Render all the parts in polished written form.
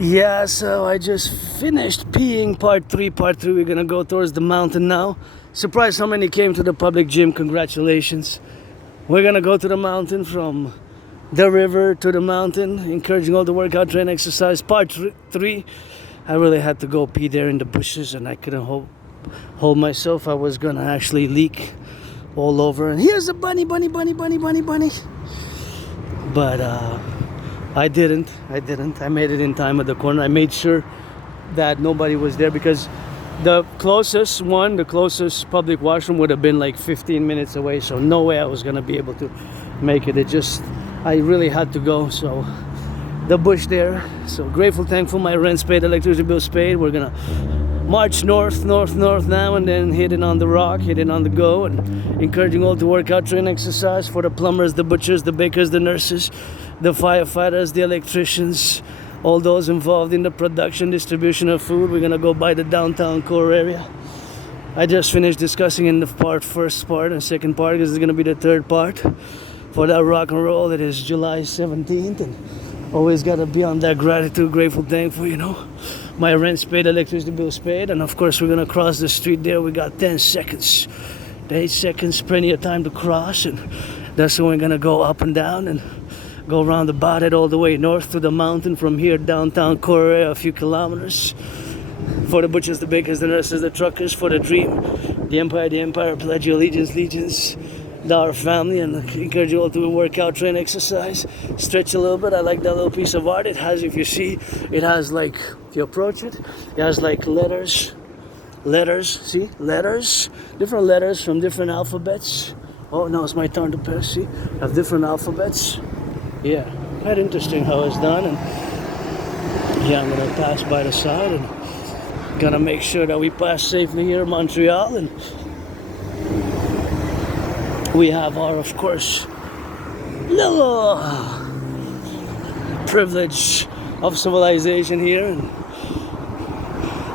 Yeah, so I just finished peeing part 3. We're gonna go towards the mountain now. Surprised how many came to the public gym. Congratulations. We're gonna go to the mountain, from the river to the mountain, encouraging all the workout, train, exercise. Part 3. I really had to go pee there in the bushes and I couldn't hold myself. I was gonna actually leak all over. And here's a bunny. But I didn't. I made it in time at the corner. I made sure that nobody was there because the closest public washroom would have been like 15 minutes away. So no way I was gonna be able to make it. I really had to go. So the bush there. So grateful, thankful. My rent's paid, electricity bill's paid. We're gonna march north now, and then hitting on the rock, hitting on the go, and encouraging all to work out, train, exercise for the plumbers, the butchers, the bakers, the nurses, the firefighters, the electricians, all those involved in the production, distribution of food. We're gonna go by the downtown core area. I just finished discussing in the first part and second part, because it's gonna be the third part for that rock and roll. It is July 17th, and always gotta be on that gratitude, grateful, thankful, My rent's paid, electricity bill's paid, and of course we're gonna cross the street there. We got 10 seconds. 8 seconds, plenty of time to cross, and that's when we're gonna go up and down and go around about it all the way north to the mountain from here, downtown core area, a few kilometers. For the butchers, the bakers, the nurses, the truckers, for the dream, the empire, pledge your allegiance, our family, and encourage you all to work out, train, exercise, stretch a little bit. I like that little piece of art. It has, if you see, it has like, if you approach it, it has like letters, see, different letters from different alphabets. Oh, now it's my turn to pass, see, have different alphabets. Yeah, quite interesting how it's done. And yeah, I'm gonna pass by the side and gonna make sure that we pass safely here in Montreal. And we have our, of course, little privilege of civilization here, and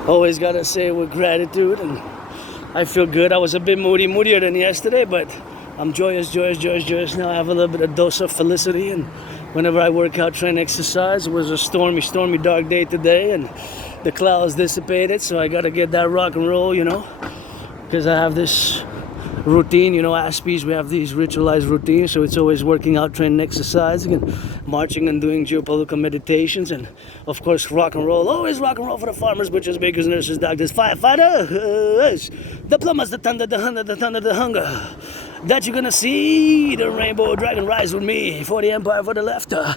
always gotta say with gratitude. And I feel good. I was a bit moodier than yesterday, but I'm joyous now. I have a little bit of dose of felicity, and whenever I work out, train, exercise, it was a stormy, dark day today, and the clouds dissipated, so I gotta get that rock and roll, because I have this routine, N.A.C.W.Ps, we have these ritualized routines, so it's always working out, training, exercising, and marching and doing geopolitical meditations, and of course rock and roll, always rock and roll for the farmers, butchers, bakers, nurses, doctors, firefighters, the plumbers, the thunder, the hunger, that you're gonna see the rainbow dragon rise with me, for the empire, for the left and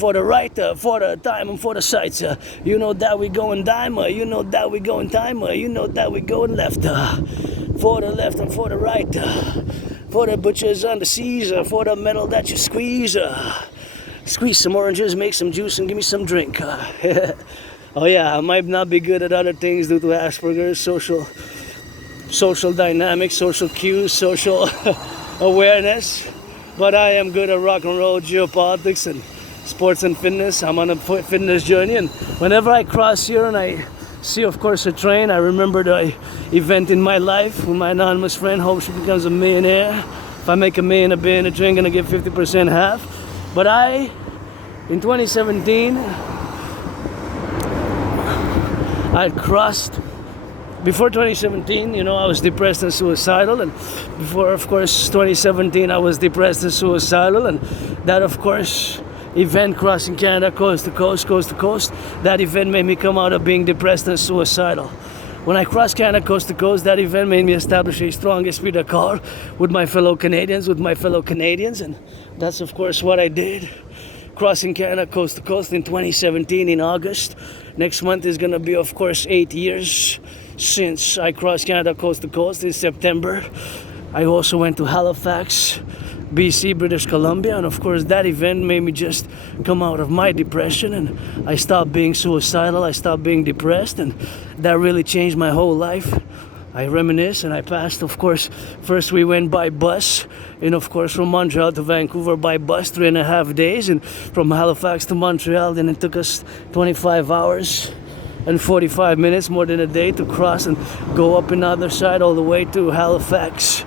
for the right, for the time and for the sights. You know that we going dime, you know that we going time, you know that we going left, for the left and for the right, for the butchers on the seas, for the metal that you squeeze. Squeeze some oranges, make some juice, and give me some drink. Oh yeah, I might not be good at other things due to Asperger's, social dynamics, social cues, social awareness, but I am good at rock and roll, geopolitics, and sports and fitness. I'm on a fitness journey, and whenever I cross here and I see, of course, a train, I remember the event in my life with my anonymous friend. Hope she becomes a millionaire. If I make $1 million a day in a train, gonna get 50% half. But in 2017, I crossed. Before 2017, I was depressed and suicidal, and before, of course, 2017, I was depressed and suicidal, and that, of course, event crossing Canada coast to coast, that event made me come out of being depressed and suicidal. When I crossed Canada coast to coast, that event made me establish a strong esprit de corps with my fellow Canadians, and that's, of course, what I did. Crossing Canada coast to coast in 2017 in August. Next month is gonna be, of course, 8 years since I crossed Canada coast to coast in September. I also went to Halifax, BC, British Columbia, and of course that event made me just come out of my depression, and I stopped being suicidal, I stopped being depressed, and that really changed my whole life. I reminisce, and I passed, of course, first we went by bus, and of course from Montreal to Vancouver by bus, 3.5 days, and from Halifax to Montreal, then it took us 25 hours and 45 minutes, more than a day, to cross and go up another side all the way to Halifax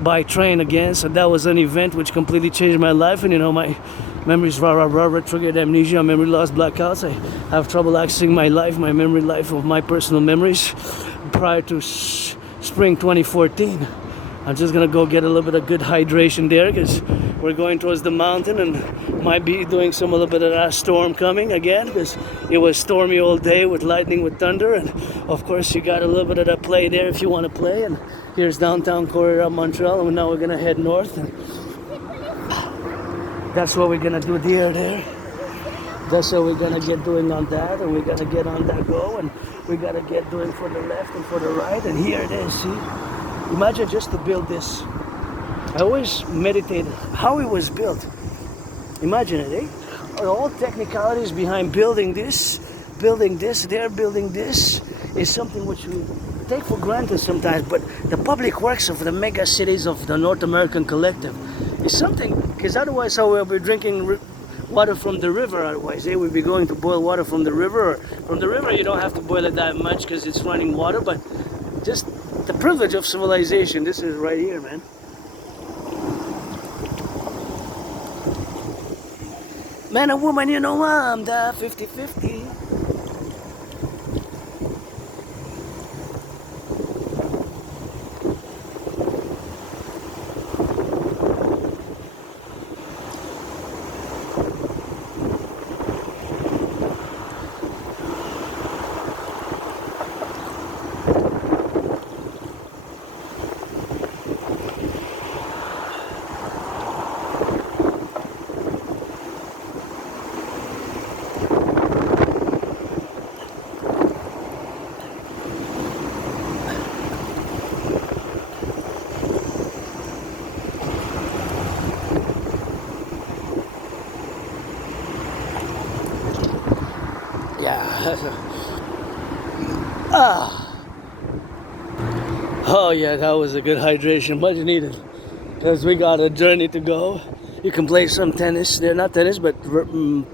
by train again. So that was an event which completely changed my life. And my Memories, rah, rah, rah, retrograde amnesia, memory loss, blackouts. I have trouble accessing my life, my memory life of my personal memories prior to spring 2014. I'm just gonna go get a little bit of good hydration there because we're going towards the mountain and might be doing a little bit of that storm coming again because it was stormy all day with lightning, with thunder, and of course you got a little bit of that play there if you want to play. And here's downtown core of Montreal, and now we're gonna head north, and that's what we're gonna do there. That's what we're gonna get doing on that, and we're gonna get on that go, and we gotta get doing for the left and for the right, and here it is. See, imagine just to build this. I always meditated how it was built. Imagine it, eh? All technicalities behind building this, building this is something which we take for granted sometimes, but the public works of the mega cities of the North American Collective is something, because otherwise how we'll be drinking water from the river. Otherwise they would be going to boil water from the river. Or from the river you don't have to boil it that much because it's running water, but just the privilege of civilization. This is right here, man. Man and woman, you know I'm the 50-50. Oh yeah, that was a good hydration, much needed, because we got a journey to go. You can play some tennis there, not tennis, but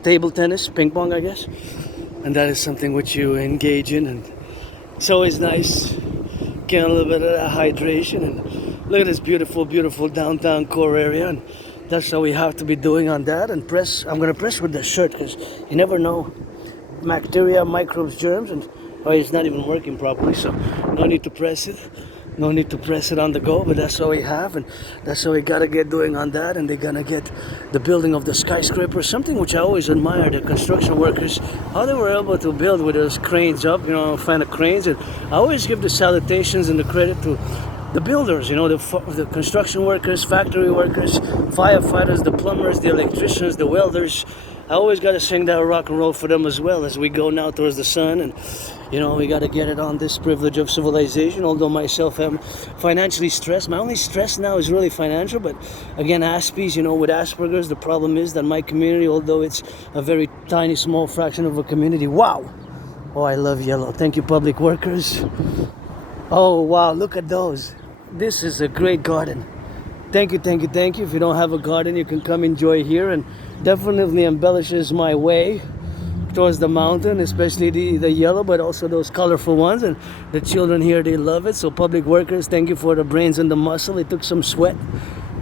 table tennis, ping pong, I guess, and that is something which you engage in, and it's always nice getting a little bit of that hydration. And look at this beautiful, beautiful downtown core area, and that's how we have to be doing on that. And press, I'm gonna press with the shirt because you never know, bacteria, microbes, germs, and oh, it's not even working properly, so no need to press it. No need to press it on the go, but that's all we have, and that's all we gotta get doing on that. And they're gonna get the building of the skyscraper, something which I always admire, the construction workers, how they were able to build with those cranes up, you know, fan of cranes. And I always give the salutations and the credit to the builders, you know, the construction workers, factory workers, firefighters, the plumbers, the electricians, the welders. I always got to sing that rock and roll for them as well as we go now towards the sun. And you know, we got to get it on this privilege of civilization. Although myself am financially stressed, my only stress now is really financial. But again, Aspies, you know, with Asperger's, the problem is that my community, although it's a very tiny small fraction of a community, wow, oh, I love yellow. Thank you, public workers. Oh wow, look at those. This is a great garden. Thank you, thank you, thank you. If you don't have a garden, you can come enjoy here, and definitely embellishes my way towards the mountain, especially the yellow, but also those colorful ones. And the children here, they love it. So public workers, thank you for the brains and the muscle. It took some sweat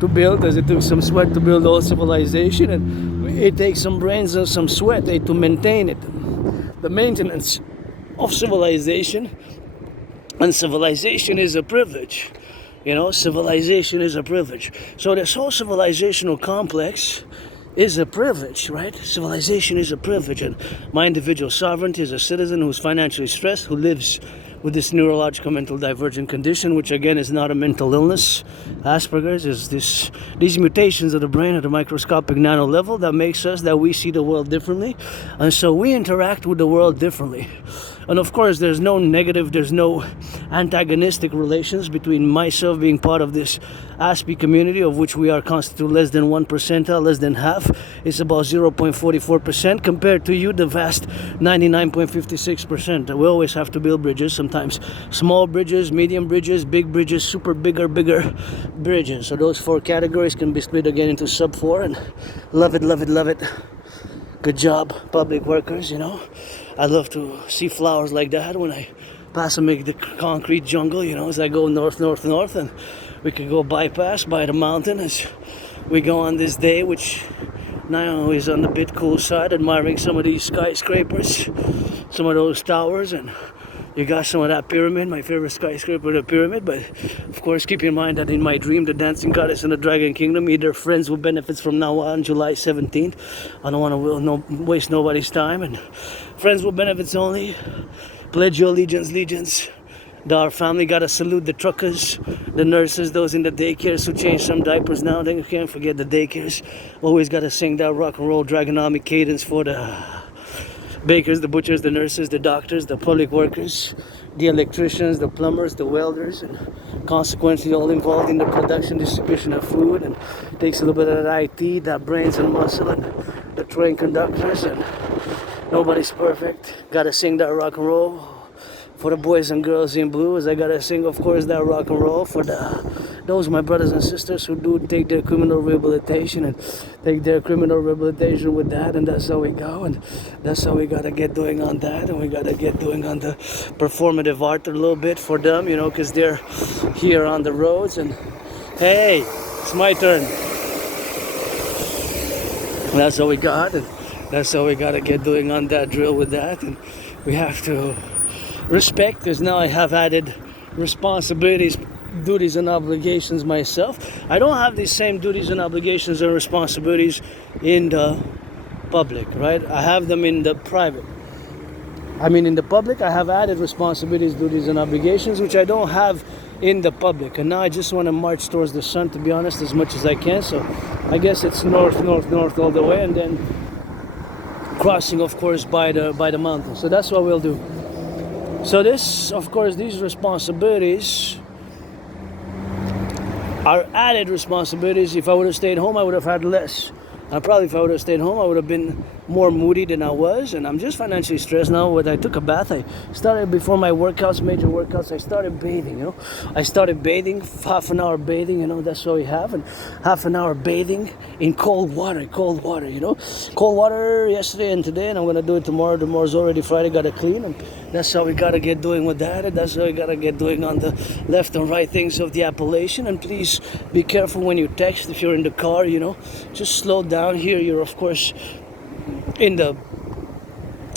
to build, as it took some sweat to build all civilization, and it takes some brains and some sweat to maintain it. The maintenance of civilization, and civilization is a privilege. You know, civilization is a privilege. So this whole civilizational complex is a privilege, right? Civilization is a privilege, and my individual sovereignty as a citizen who's financially stressed, who lives with this neurological mental divergent condition, which again is not a mental illness. Asperger's is these mutations of the brain at a microscopic nano level that makes us, that we see the world differently, and so we interact with the world differently. And of course, there's no negative, there's no antagonistic relations between myself being part of this ASPE community, of which we are constitute less than 1%, less than half. It's about 0.44% compared to you, the vast 99.56%. We always have to build bridges, sometimes small bridges, medium bridges, big bridges, super bigger bridges. So those four categories can be split again into sub 4, and love it, love it, love it. Good job, public workers, you know. I love to see flowers like that when I pass the concrete jungle, you know, as I go north, and we could go bypass by the mountain as we go on this day, which Now he's on the bit cool side, admiring some of these skyscrapers, some of those towers, and you got some of that pyramid, my favorite skyscraper, the pyramid. But of course, keep in mind that in my dream, the dancing goddess in the Dragon Kingdom, either friends with benefits from now on, July 17th. I don't want to waste nobody's time, and friends with benefits only. Pledge your allegiance. Our family gotta salute the truckers, the nurses, those in the daycares who change some diapers now. Then you can't forget the daycares. Always gotta sing that rock and roll Dragonomic cadence for the bakers, the butchers, the nurses, the doctors, the public workers, the electricians, the plumbers, the welders, and consequently all involved in the production, distribution of food. And takes a little bit of that IT, that brains and muscle, and the train conductors. And nobody's perfect. Gotta sing that rock and roll for the boys and girls in blue. As I gotta sing, of course, that rock and roll for those my brothers and sisters who do take their criminal rehabilitation and take their criminal rehabilitation with that. And that's how we go, and that's how we gotta get doing on that, and we gotta get doing on the performative art a little bit for them, you know, because they're here on the roads. And hey, it's my turn. And that's how we got, and that's how we gotta get doing on that drill with that. And we have to respect, because now I have added responsibilities, duties and obligations myself. I don't have the same duties and obligations and responsibilities in the public, right? I have them in the private. I mean, in the public I have added responsibilities, duties and obligations, which I don't have in the public. And now I just want to march towards the sun, to be honest, as much as I can. So I guess it's north all the way, and then crossing, of course, by the mountain. So that's what we'll do. So this, of course, these responsibilities are added responsibilities. If I would have stayed home, I would have had less. And probably if I would have stayed home, I would have been more moody than I was. And I'm just financially stressed now. When I took a bath, I started before my workouts, major workouts, I started bathing, you know. I started bathing, half an hour bathing, you know, that's what we have. And half an hour bathing in cold water, you know. Cold water yesterday and today, and I'm going to do it tomorrow. Tomorrow's already Friday, got to clean. And that's how we got to get doing with that. And that's how we got to get doing on the left and right things of the appellation. And please be careful when you text if you're in the car, you know. Just slow down. Here you're, of course, in the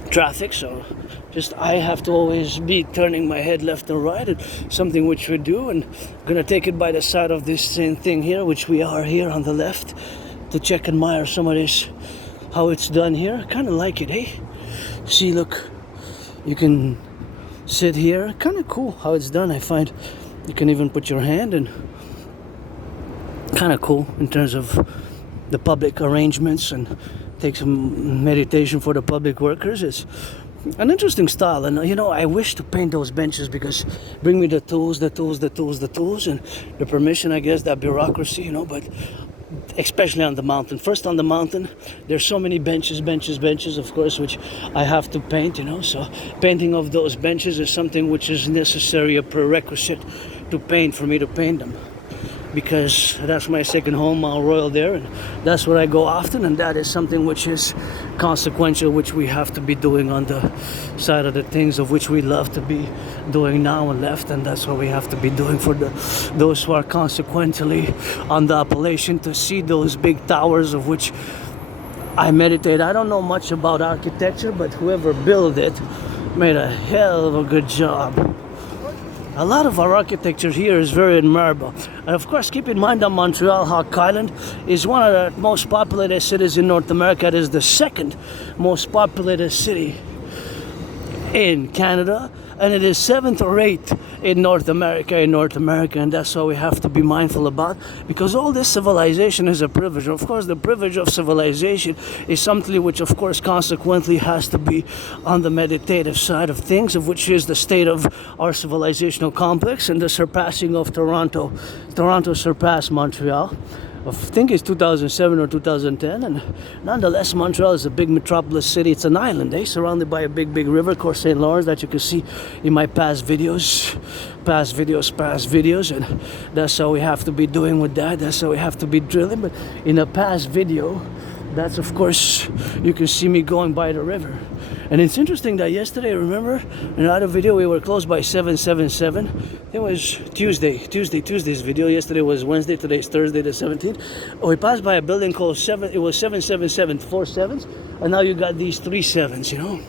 traffic, so just I have to always be turning my head left and right, and something which we do. And I'm gonna take it by the side of this same thing here, which we are here on the left, to check and admire some of this, how it's done here. Kind of like it, hey? See, look, you can sit here. Kind of cool how it's done. I find you can even put your hand, and kind of cool in terms of the public arrangements, and take some meditation for the public workers. It's an interesting style, and you know, I wish to paint those benches, because bring me the tools, and the permission, I guess, that bureaucracy, you know. But especially on the mountain, first on the mountain, there's so many benches, of course, which I have to paint, you know. So painting of those benches is something which is necessary, a prerequisite to paint, for me to paint them, because that's my second home, Mount Royal there, and that's where I go often. And that is something which is consequential, which we have to be doing on the side of the things of which we love to be doing now and left. And that's what we have to be doing for those who are consequently on the appellation, to see those big towers of which I meditate. I don't know much about architecture, but whoever built it made a hell of a good job. A lot of our architecture here is very admirable. And of course, keep in mind that Montreal, Hawk Island, is one of the most populated cities in North America. It is the second most populated city in Canada, and it is 7th or 8th in North America, and that's what we have to be mindful about, because all this civilization is a privilege. Of course, the privilege of civilization is something which, of course, consequently has to be on the meditative side of things, of which is the state of our civilizational complex, and the surpassing of Toronto. Toronto surpassed Montreal. I think it's 2007 or 2010, and nonetheless, Montreal is a big metropolis city. It's an island, surrounded by a big river, of course, St. Lawrence, that you can see in my past videos, and that's how we have to be doing with that. That's how we have to be drilling. But in a past video, that's, of course, you can see me going by the river. And it's interesting that yesterday, remember, in another video, we were closed by 777. It was Tuesday's video. Yesterday was Wednesday, today's Thursday the 17th. We passed by a building called it was 777, 4 sevens, and now you got these 3 sevens, you know.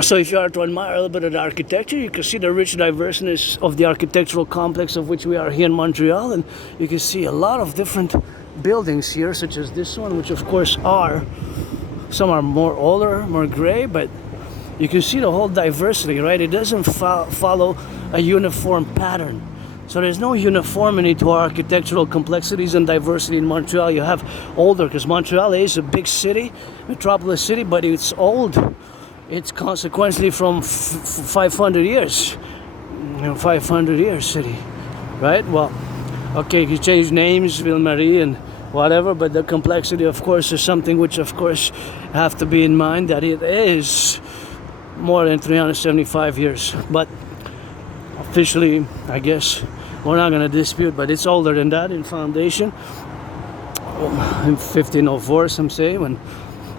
So if you are to admire a little bit of the architecture, you can see the rich diverseness of the architectural complex of which we are here in Montreal, and you can see a lot of different buildings here, such as this one, which of course some are more older, more gray, but you can see the whole diversity, right? It doesn't follow a uniform pattern. So there's no uniformity to our architectural complexities and diversity in Montreal. You have older, because Montreal is a big city, metropolis city, but it's old. It's consequently from 500 years, 500 years city, right? Well, okay, you change names, Ville-Marie and whatever, but the complexity, of course, is something which, of course, have to be in mind that it is more than 375 years. But officially, I guess, we're not going to dispute, but it's older than that in foundation. In 1504, some say, when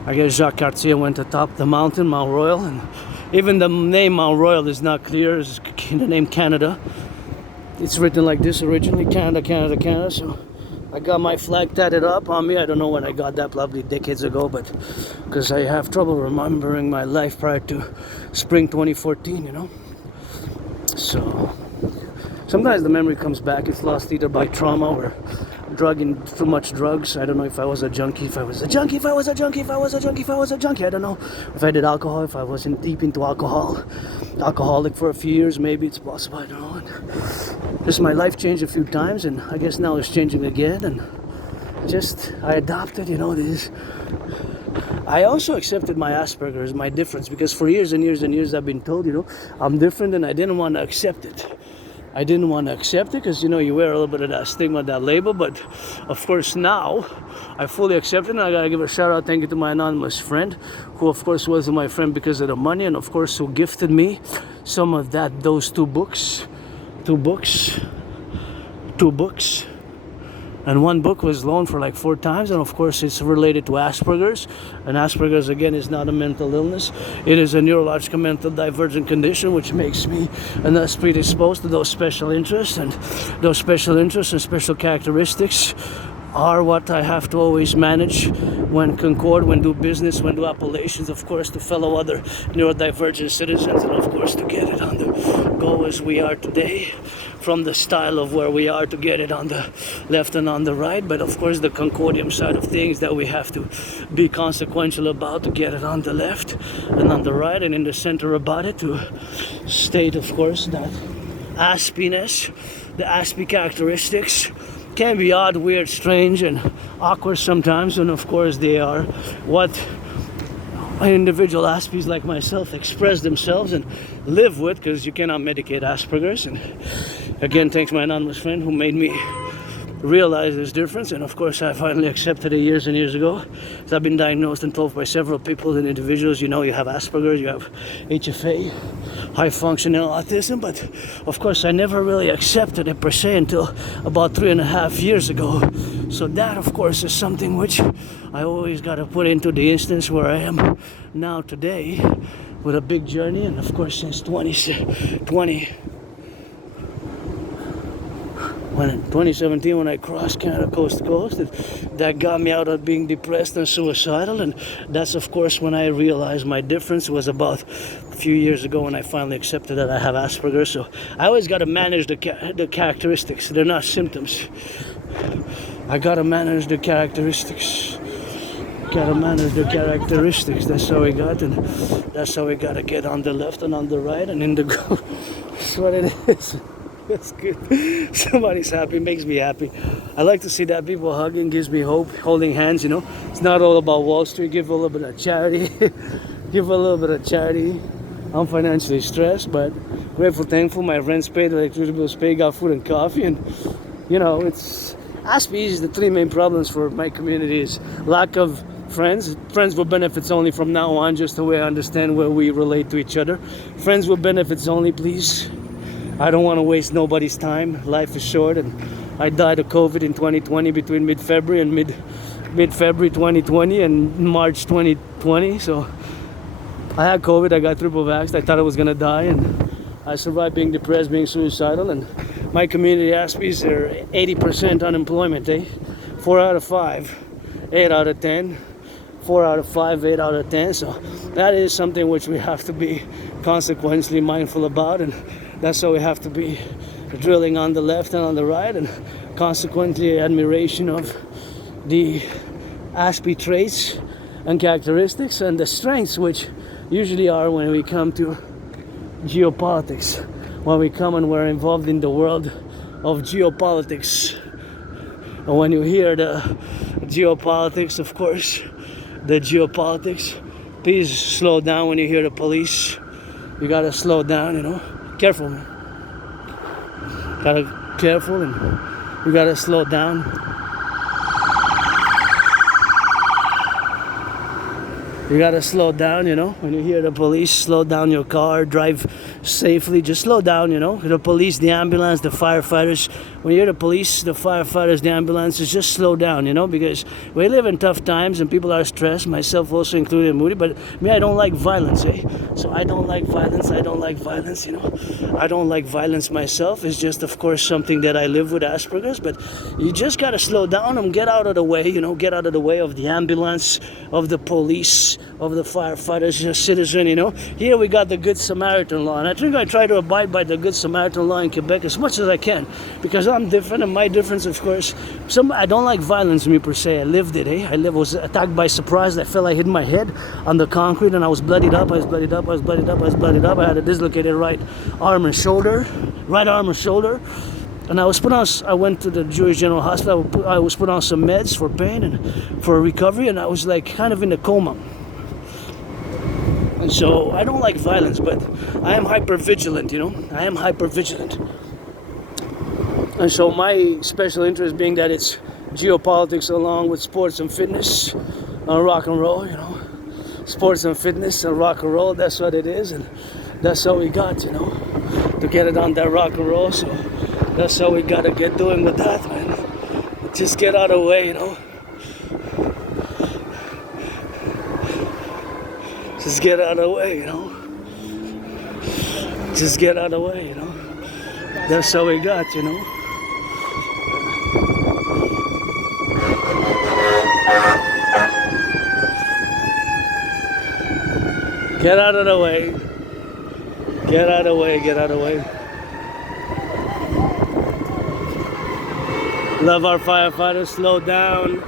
I guess Jacques Cartier went atop the mountain, Mount Royal, and even the name Mount Royal is not clear. It's the name Canada. It's written like this originally, Canada, Canada, Canada. So I got my flag tatted up on me. I don't know when I got that, probably decades ago, but because I have trouble remembering my life prior to spring 2014, you know. So sometimes the memory comes back. It's lost either by trauma or drugging too much drugs. I don't know if I was a junkie, if I was a junkie, if I was a junkie, if I was a junkie, if I was a junkie. I don't know if I did alcohol, if I wasn't deep into alcohol. Alcoholic for a few years, maybe it's possible, I don't know. And just my life changed a few times, and I guess now it's changing again, and just I adopted, you know, this. I also accepted my Asperger's, my difference, because for years and years and years I've been told, you know, I'm different, and I didn't want to accept it. I didn't want to accept it because, you know, you wear a little bit of that stigma, that label. But of course now I fully accept it, and I gotta give a shout out, thank you to my anonymous friend, who of course wasn't my friend because of the money, and of course who gifted me some of those two books. And one book was loaned for like 4 times, and of course it's related to Asperger's. And Asperger's, again, is not a mental illness. It is a neurological mental divergent condition, which makes me and thus predisposed to those special interests. And those special interests and special characteristics are what I have to always manage when concord, when do business, when do appellations, of course, to fellow other neurodivergent citizens, and of course to get it on the go as we are today, from the style of where we are, to get it on the left and on the right, but of course the concordium side of things that we have to be consequential about, to get it on the left and on the right and in the center about it, to state, of course, that aspiness, the aspy characteristics can be odd, weird, strange, and awkward sometimes, and of course they are what individual Aspies like myself express themselves and live with, because you cannot medicate Asperger's. And again, thanks my anonymous friend who made me realize this difference, and of course I finally accepted it years and years ago. So I've been diagnosed and told by several people and individuals, you know, you have Asperger's, you have HFA, high functional autism, but of course I never really accepted it per se until about 3.5 years ago. So that, of course, is something which I always got to put into the instance where I am now today, with a big journey. And of course since 2017, when I crossed Canada coast to coast, that got me out of being depressed and suicidal. And that's, of course, when I realized my difference was about a few years ago, when I finally accepted that I have Asperger's. So I always got to manage the characteristics. They're not symptoms. I got to manage the characteristics. That's how we got, and that's how we got to get on the left and on the right and in the go. That's what it is. That's good. Somebody's happy, makes me happy. I like to see that people hugging, gives me hope, holding hands, you know. It's not all about Wall Street. Give a little bit of charity. I'm financially stressed, but grateful, thankful. My rent's paid, electricity bills paid, got food and coffee, and you know, it's Aspies. The 3 main problems for my community is lack of friends with benefits only from now on, just the way I understand where we relate to each other. Friends with benefits only, please. I don't want to waste nobody's time. Life is short, and I died of COVID in 2020, between mid-February and mid-February 2020 and March 2020. So I had COVID, I got triple vaxxed, I thought I was gonna die, and I survived being depressed, being suicidal, and my community asked me, is there 80% unemployment, eh? 4 out of 5, 8 out of 10, 4 out of 5, 8 out of 10, so that is something which we have to be consequently mindful about, and that's why we have to be drilling on the left and on the right, and consequently admiration of the N.A.C.W.P traits and characteristics and the strengths which usually are when we come to geopolitics, when we come and we're involved in the world of geopolitics. And when you hear the geopolitics, of course, the geopolitics, please slow down when you hear the police. You gotta slow down, you know. Careful, man. Gotta careful, and you gotta slow down. You gotta slow down, you know. When you hear the police, slow down your car, drive safely, just slow down, you know. The police, the ambulance, the firefighters. When you hear the police, the firefighters, the ambulances, just slow down, you know, because we live in tough times and people are stressed, myself also included, Moody, but me, I don't like violence, eh? So I don't like violence, you know. I don't like violence myself. It's just, of course, something that I live with Asperger's, but you just gotta slow down and get out of the way, you know, get out of the way of the ambulance, of the police, of the firefighters, a citizen, you know. Here we got the Good Samaritan law, and I think I try to abide by the Good Samaritan law in Quebec as much as I can, because I'm different, and my difference, of course, I don't like violence, me per se. I lived it, eh? I was attacked by surprise. I felt I hit my head on the concrete, and I was bloodied up. I had a dislocated right arm and shoulder, and I went to the Jewish General Hospital. I was put on some meds for pain and for recovery, and I was like kind of in a coma. And so I don't like violence, but I am hyper vigilant, you know. I am hyper vigilant. And so my special interest being that it's geopolitics along with sports and fitness, rock and roll, you know. Sports and fitness and rock and roll, that's what it is, and that's how we got, you know, to get it on that rock and roll. So that's how we gotta get doing with that, man. Just get out of the way, you know. Just get out of the way, you know. Just get out of the way, you know. That's how we got, you know. Get out of the way. Get out of the way, get out of the way. Love our firefighters, slow down.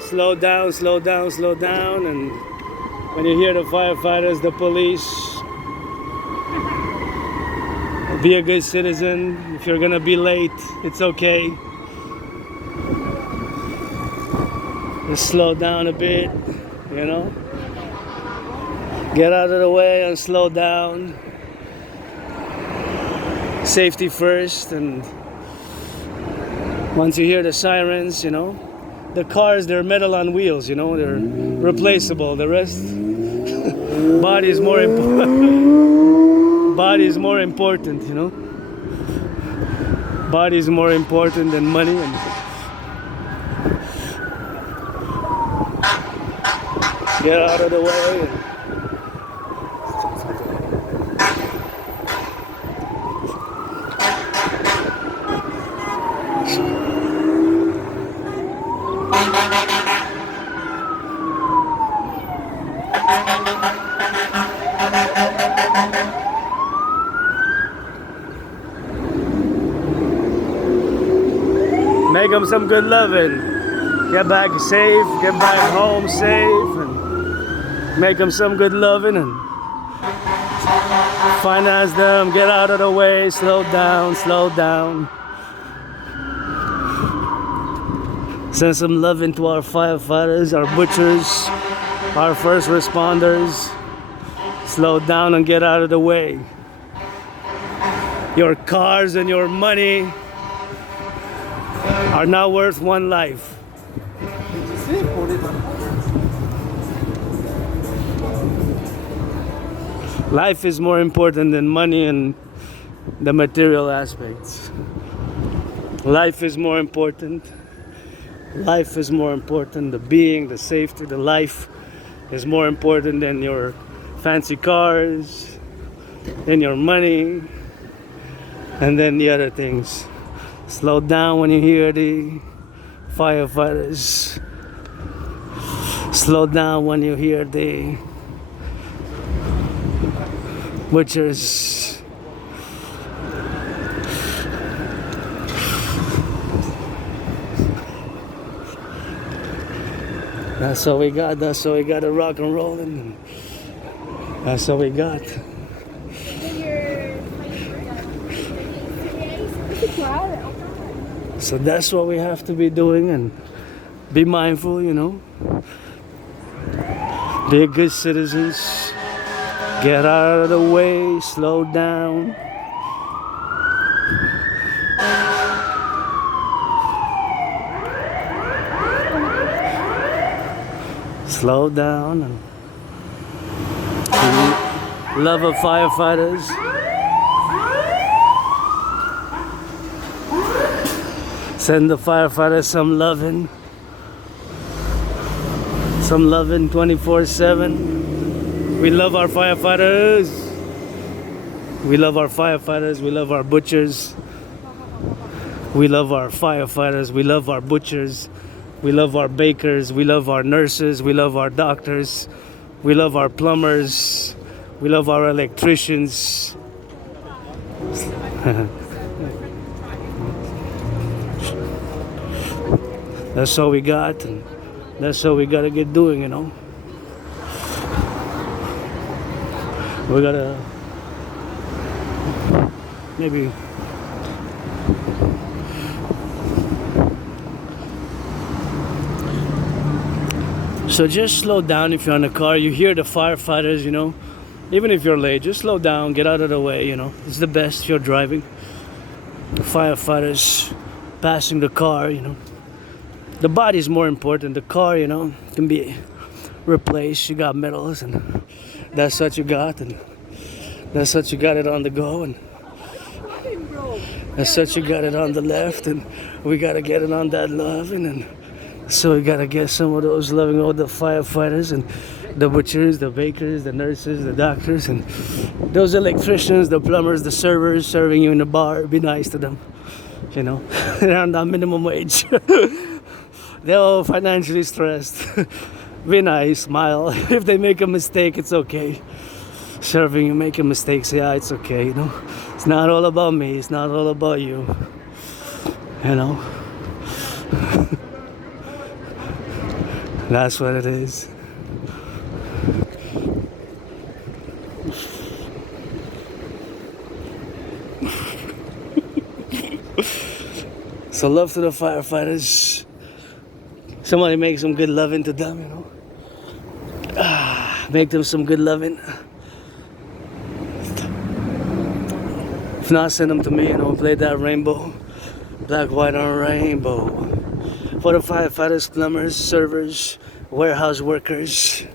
Slow down, slow down, slow down. And when you hear the firefighters, the police, be a good citizen. If you're gonna be late, it's okay. Just slow down a bit, you know. Get out of the way and slow down. Safety first, and once you hear the sirens, you know, the cars, they're metal on wheels, you know, they're replaceable. The rest, body is more important. Body is more important, you know. Body is more important than money. And get out of the way. Make them some good loving. Get back safe, get back home safe, and make them some good loving, and finance them, get out of the way, slow down, slow down. Send some loving to our firefighters, our butchers, our first responders. Slow down and get out of the way. Your cars and your money are now worth one life. Life is more important than money and the material aspects. Life is more important. Life is more important. The being, the safety, the life is more important than your fancy cars, than your money, and then the other things. Slow down when you hear the firefighters. Slow down when you hear the butchers. That's all we got. That's all we got to rock and roll. And that's all we got. So that's what we have to be doing, and be mindful, you know. Be good citizens. Get out of the way. Slow down. Slow down. And love of firefighters. Send the firefighters some loving. Some loving 24/7. We love our firefighters. We love our firefighters. We love our butchers. We love our firefighters. We love our butchers. We love our bakers. We love our nurses. We love our doctors. We love our plumbers. We love our electricians. That's all we got, and that's all we gotta get doing, you know. We gotta maybe so just slow down if you're in a car. You hear the firefighters, you know. Even if you're late, just slow down, get out of the way, you know. It's the best if you're driving. The firefighters passing the car, you know. The body is more important. The car, you know, can be replaced. You got metals, and that's what you got, and that's what you got it on the go, and that's what you got it on the left, and we gotta get it on that love, and then so we gotta get some of those loving all the firefighters and the butchers, the bakers, the nurses, the doctors, and those electricians, the plumbers, the servers serving you in the bar. Be nice to them, you know. They're on that minimum wage. They're all financially stressed. Be nice, smile. If they make a mistake, it's okay. Serving you making mistakes, yeah, it's okay, you know. It's not all about me, it's not all about you. You know. That's what it is. So love to the firefighters. Somebody make some good loving to them, you know. Make them some good loving. If not, send them to me, you know. Play that rainbow. Black, white, and rainbow. For the firefighters, plumbers, servers, warehouse workers,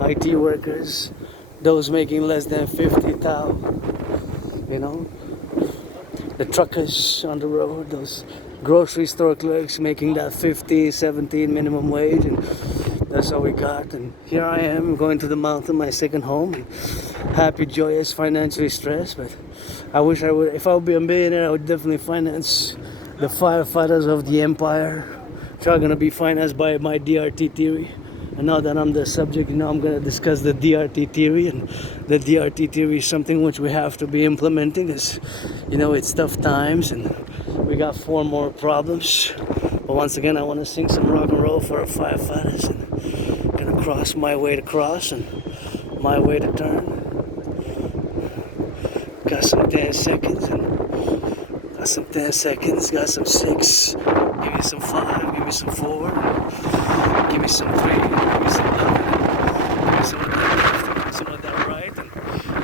IT workers, those making less than 50,000, you know. The truckers on the road, those grocery store clerks making that 15, 17 minimum wage, and that's all we got. And here I am going to the mountain, my second home, and happy, joyous, financially stressed. But I wish I would, if I would be a millionaire, I would definitely finance the firefighters of the empire. Which are gonna be financed by my DRT theory. And now that I'm the subject, you know, I'm gonna discuss the DRT theory, and the DRT theory is something which we have to be implementing, as you know, it's tough times and we got 4 more problems. But once again, I want to sing some rock and roll for our firefighters, and gonna cross my way to cross and my way to turn. Got some 10 seconds, and got some 10 seconds, got some 6, give me some 5, give me some 4, give me some 3, give me some 11, give me some of that left, give me some of that right, and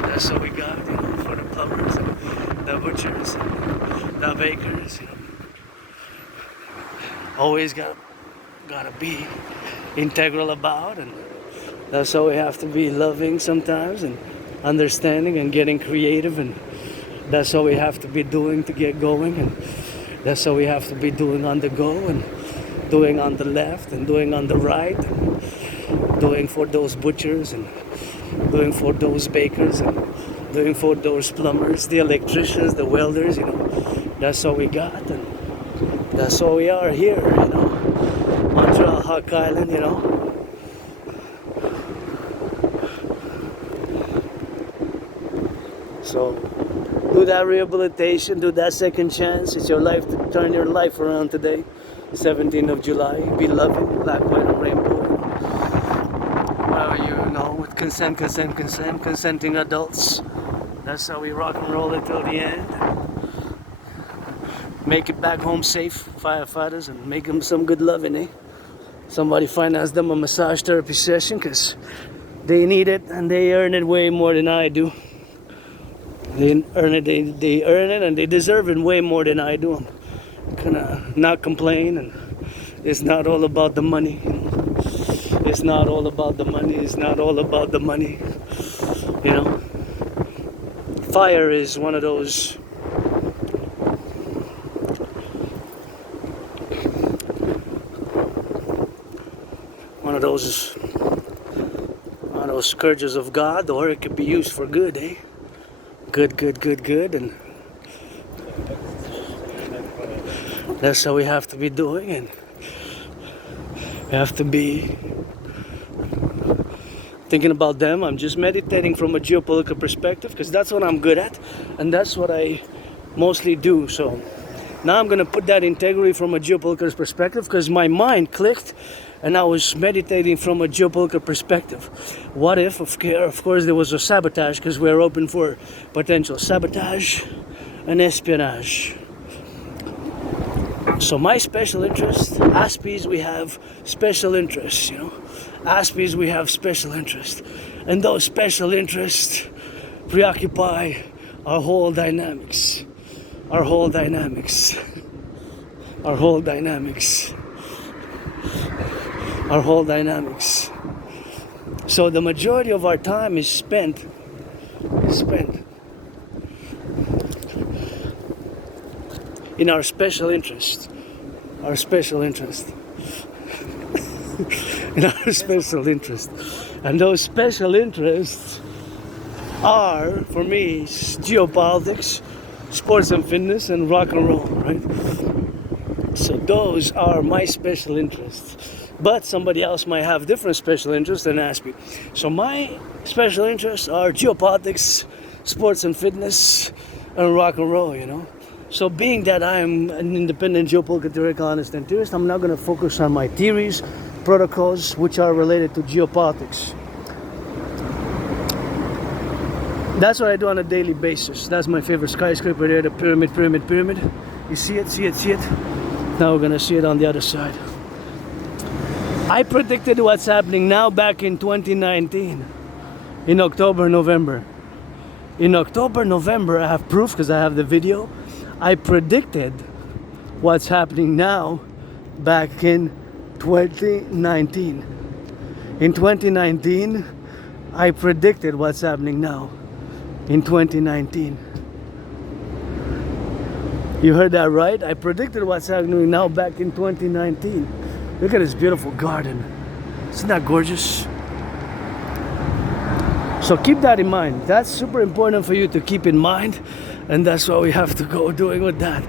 that's all we got, you know, for the plumbers and the butchers and the bakers, you know. Always gotta be integral about, and that's how we have to be loving sometimes, and understanding and getting creative, and that's all we have to be doing to get going, and that's all we have to be doing on the go, and doing on the left, and doing on the right, doing for those butchers and doing for those bakers and doing for those plumbers, the electricians, the welders, you know. That's all we got, and that's all we are here, you know. Montreal, Hawk Island, you know. So do that rehabilitation, do that second chance. It's your life to turn your life around today. 17th of July. Be loving, black, white, and rainbow. Well, you know, with consenting adults. That's how we rock and roll it till the end. Make it back home safe, firefighters, and make them some good loving, eh? Somebody finance them a massage therapy session, because they need it and they earn it way more than I do. They earn it and they deserve it way more than I do. I'm gonna not complain, and it's not all about the money. It's not all about the money. It's not all about the money. You know, fire is one of those scourges of God, or it could be used for good, eh? Good, and that's how we have to be doing, and we have to be thinking about them. I'm just meditating from a geopolitical perspective, because that's what I'm good at, and that's what I mostly do. So now I'm gonna put that Integree from a geopolitical perspective, because my mind clicked and I was meditating from a geopolitical perspective. What if, of course, there was a sabotage, because we're open for potential sabotage and espionage. So my special interest, Aspies, we have special interests, you know. Aspies, we have special interest. And those special interests preoccupy our whole dynamics. Our whole dynamics. Our whole dynamics. Our whole dynamics. So the majority of our time is spent in our special interest. Our special interest. In our special interest. And those special interests are, for me, geopolitics, sports and fitness, and rock and roll, right? So those are my special interests. But somebody else might have different special interests and ask me. So my special interests are geopolitics, sports and fitness, and rock and roll, you know. So being that I am an independent geopolitical theoretical honest and theorist, I'm not going to focus on my theories, protocols, which are related to geopolitics. That's what I do on a daily basis. That's my favorite skyscraper there, the pyramid. You see it? Now we're going to see it on the other side. I predicted what's happening now back in 2019, in October, November. In October, November, I have proof because I have the video. I predicted what's happening now back in 2019. In 2019, I predicted what's happening now in 2019. You heard that right? I predicted what's happening now back in 2019. Look at this beautiful garden. Isn't that gorgeous? So keep that in mind. That's super important for you to keep in mind. And that's what we have to go doing with that.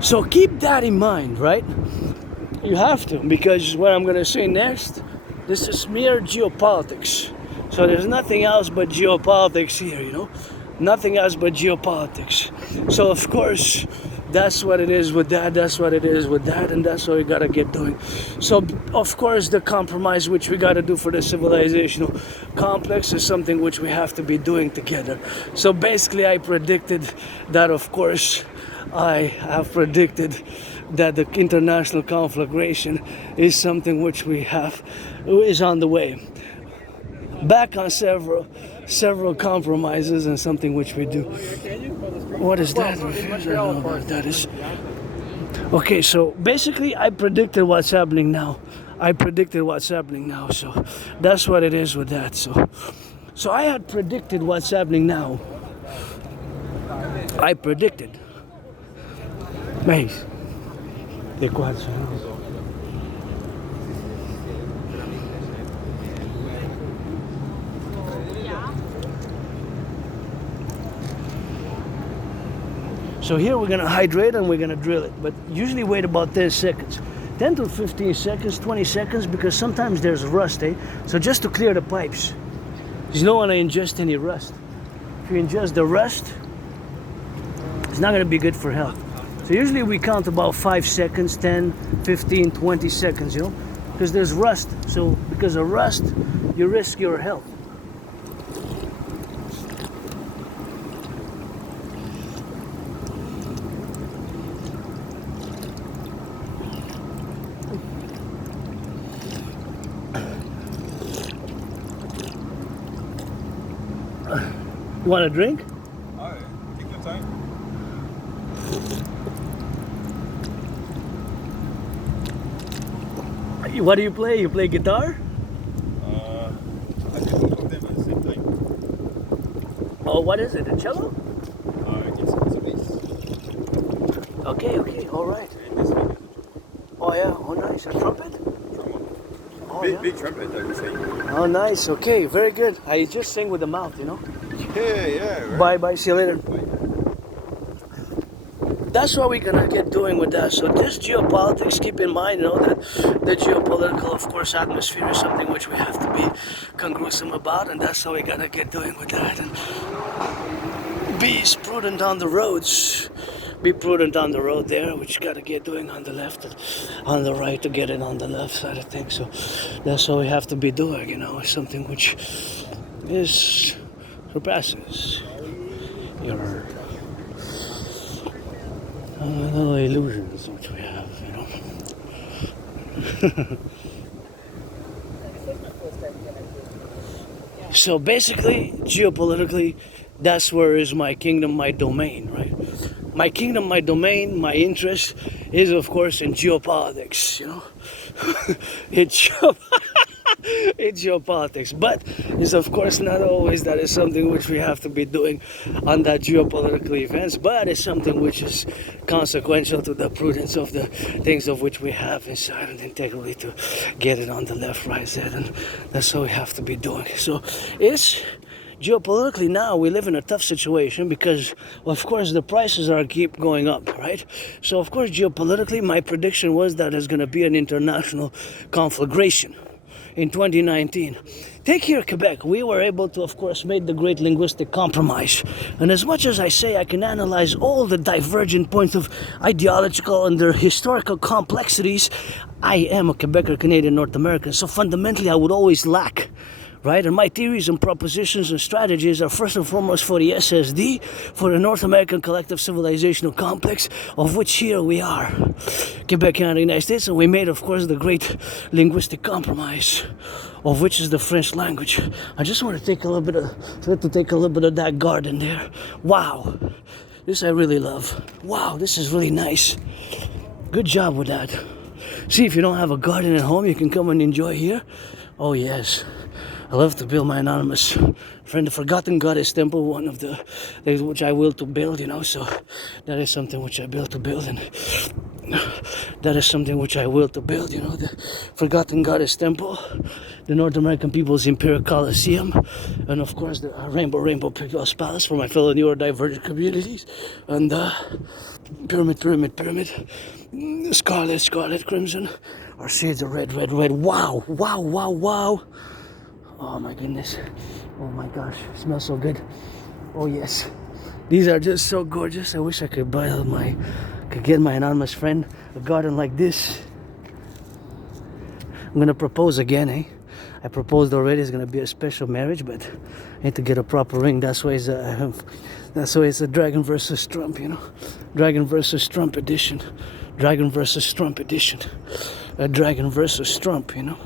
So keep that in mind, right? You have to, because what I'm going to say next, this is mere geopolitics. So there's nothing else but geopolitics here, you know? Nothing else but geopolitics. So of course, that's what it is with that, that's what it is with that, and that's what we gotta get doing. So of course the compromise which we gotta do for the civilizational complex is something which we have to be doing together. So basically I predicted that, of course, I have predicted that the international conflagration is something which is on the way. Back on several compromises and something which we do. What is that? I don't know what that is. Okay, so basically I predicted what's happening now. So that's what it is with that. So I had predicted what's happening now. I predicted. Mas, de quatro. So here we're gonna hydrate and we're gonna drill it, but usually wait about 10 seconds. 10 to 15 seconds, 20 seconds, because sometimes there's rust, eh? So just to clear the pipes. You don't want to ingest any rust. If you ingest the rust, it's not gonna be good for health. So usually we count about 5 seconds, 10, 15, 20 seconds, you know? Because there's rust. So because of rust, you risk your health. You want a drink? Alright, take your time. What do you play? You play guitar? I think both of them at the same time. Oh, what is it? A cello? It's a bass. Okay, all right. And this one is Oh yeah, oh nice. A trumpet? a trombone. Oh, Big, yeah. big trumpet, I would say. Oh nice, okay, very good. I just sing with the mouth, you know? Yeah, right. Bye, see you later. Bye. That's what we're gonna get doing with that. So this geopolitics, keep in mind, you know, that the geopolitical, of course, atmosphere is something which we have to be congruent about, and that's how we gotta get doing with that. And be prudent on the roads. Be prudent on the road there, which you gotta get doing on the left and on the right to get it on the left side of things. So that's what we have to be doing, you know, something which is surpasses your little illusions which we have, you know. So basically, geopolitically, that's where is my kingdom, my domain, right? My kingdom, my domain, my interest is, of course, in geopolitics, you know. It's geopolitics, but it's, of course, not always that is something which we have to be doing on that geopolitical events, but it's something which is consequential to the prudence of the things of which we have inside and integrity to get it on the left, right side, and that's what we have to be doing. So it's geopolitically now we live in a tough situation because of course the prices are keep going up, right? So of course geopolitically my prediction was that there's going to be an international conflagration in 2019. Take here Quebec, we were able to of course make the great linguistic compromise, and as much as I say I can analyze all the divergent points of ideological and their historical complexities, I am a Quebecer, Canadian, North American, so fundamentally I would always lack, right? And my theories and propositions and strategies are first and foremost for the SSD, for the North American Collective Civilizational Complex, of which here we are, Quebec, Canada, United States, and we made, of course, the great linguistic compromise, of which is the French language. I just want to take a little bit of that garden there. Wow, this I really love. Wow, this is really nice. Good job with that. See, if you don't have a garden at home, you can come and enjoy here. Oh yes. I love to build my anonymous friend, the Forgotten Goddess Temple, one of the things which I will to build, you know, so that is something which I built to build, and that is something which I will to build, you know, the Forgotten Goddess Temple, the North American People's Imperial Coliseum, and of course the Rainbow Pictures Palace for my fellow neurodivergent communities, and pyramid, scarlet, crimson, or shades of red. Wow. Oh my goodness. Oh my gosh. It smells so good. Oh yes. These are just so gorgeous. I wish I could get my anonymous friend a garden like this. I'm gonna propose again, eh? I proposed already. It's gonna be a special marriage, but I need to get a proper ring. That's why it's a Dragon versus Trump, you know. Dragon versus Trump edition. Dragon versus Trump edition. A Dragon versus Trump, you know.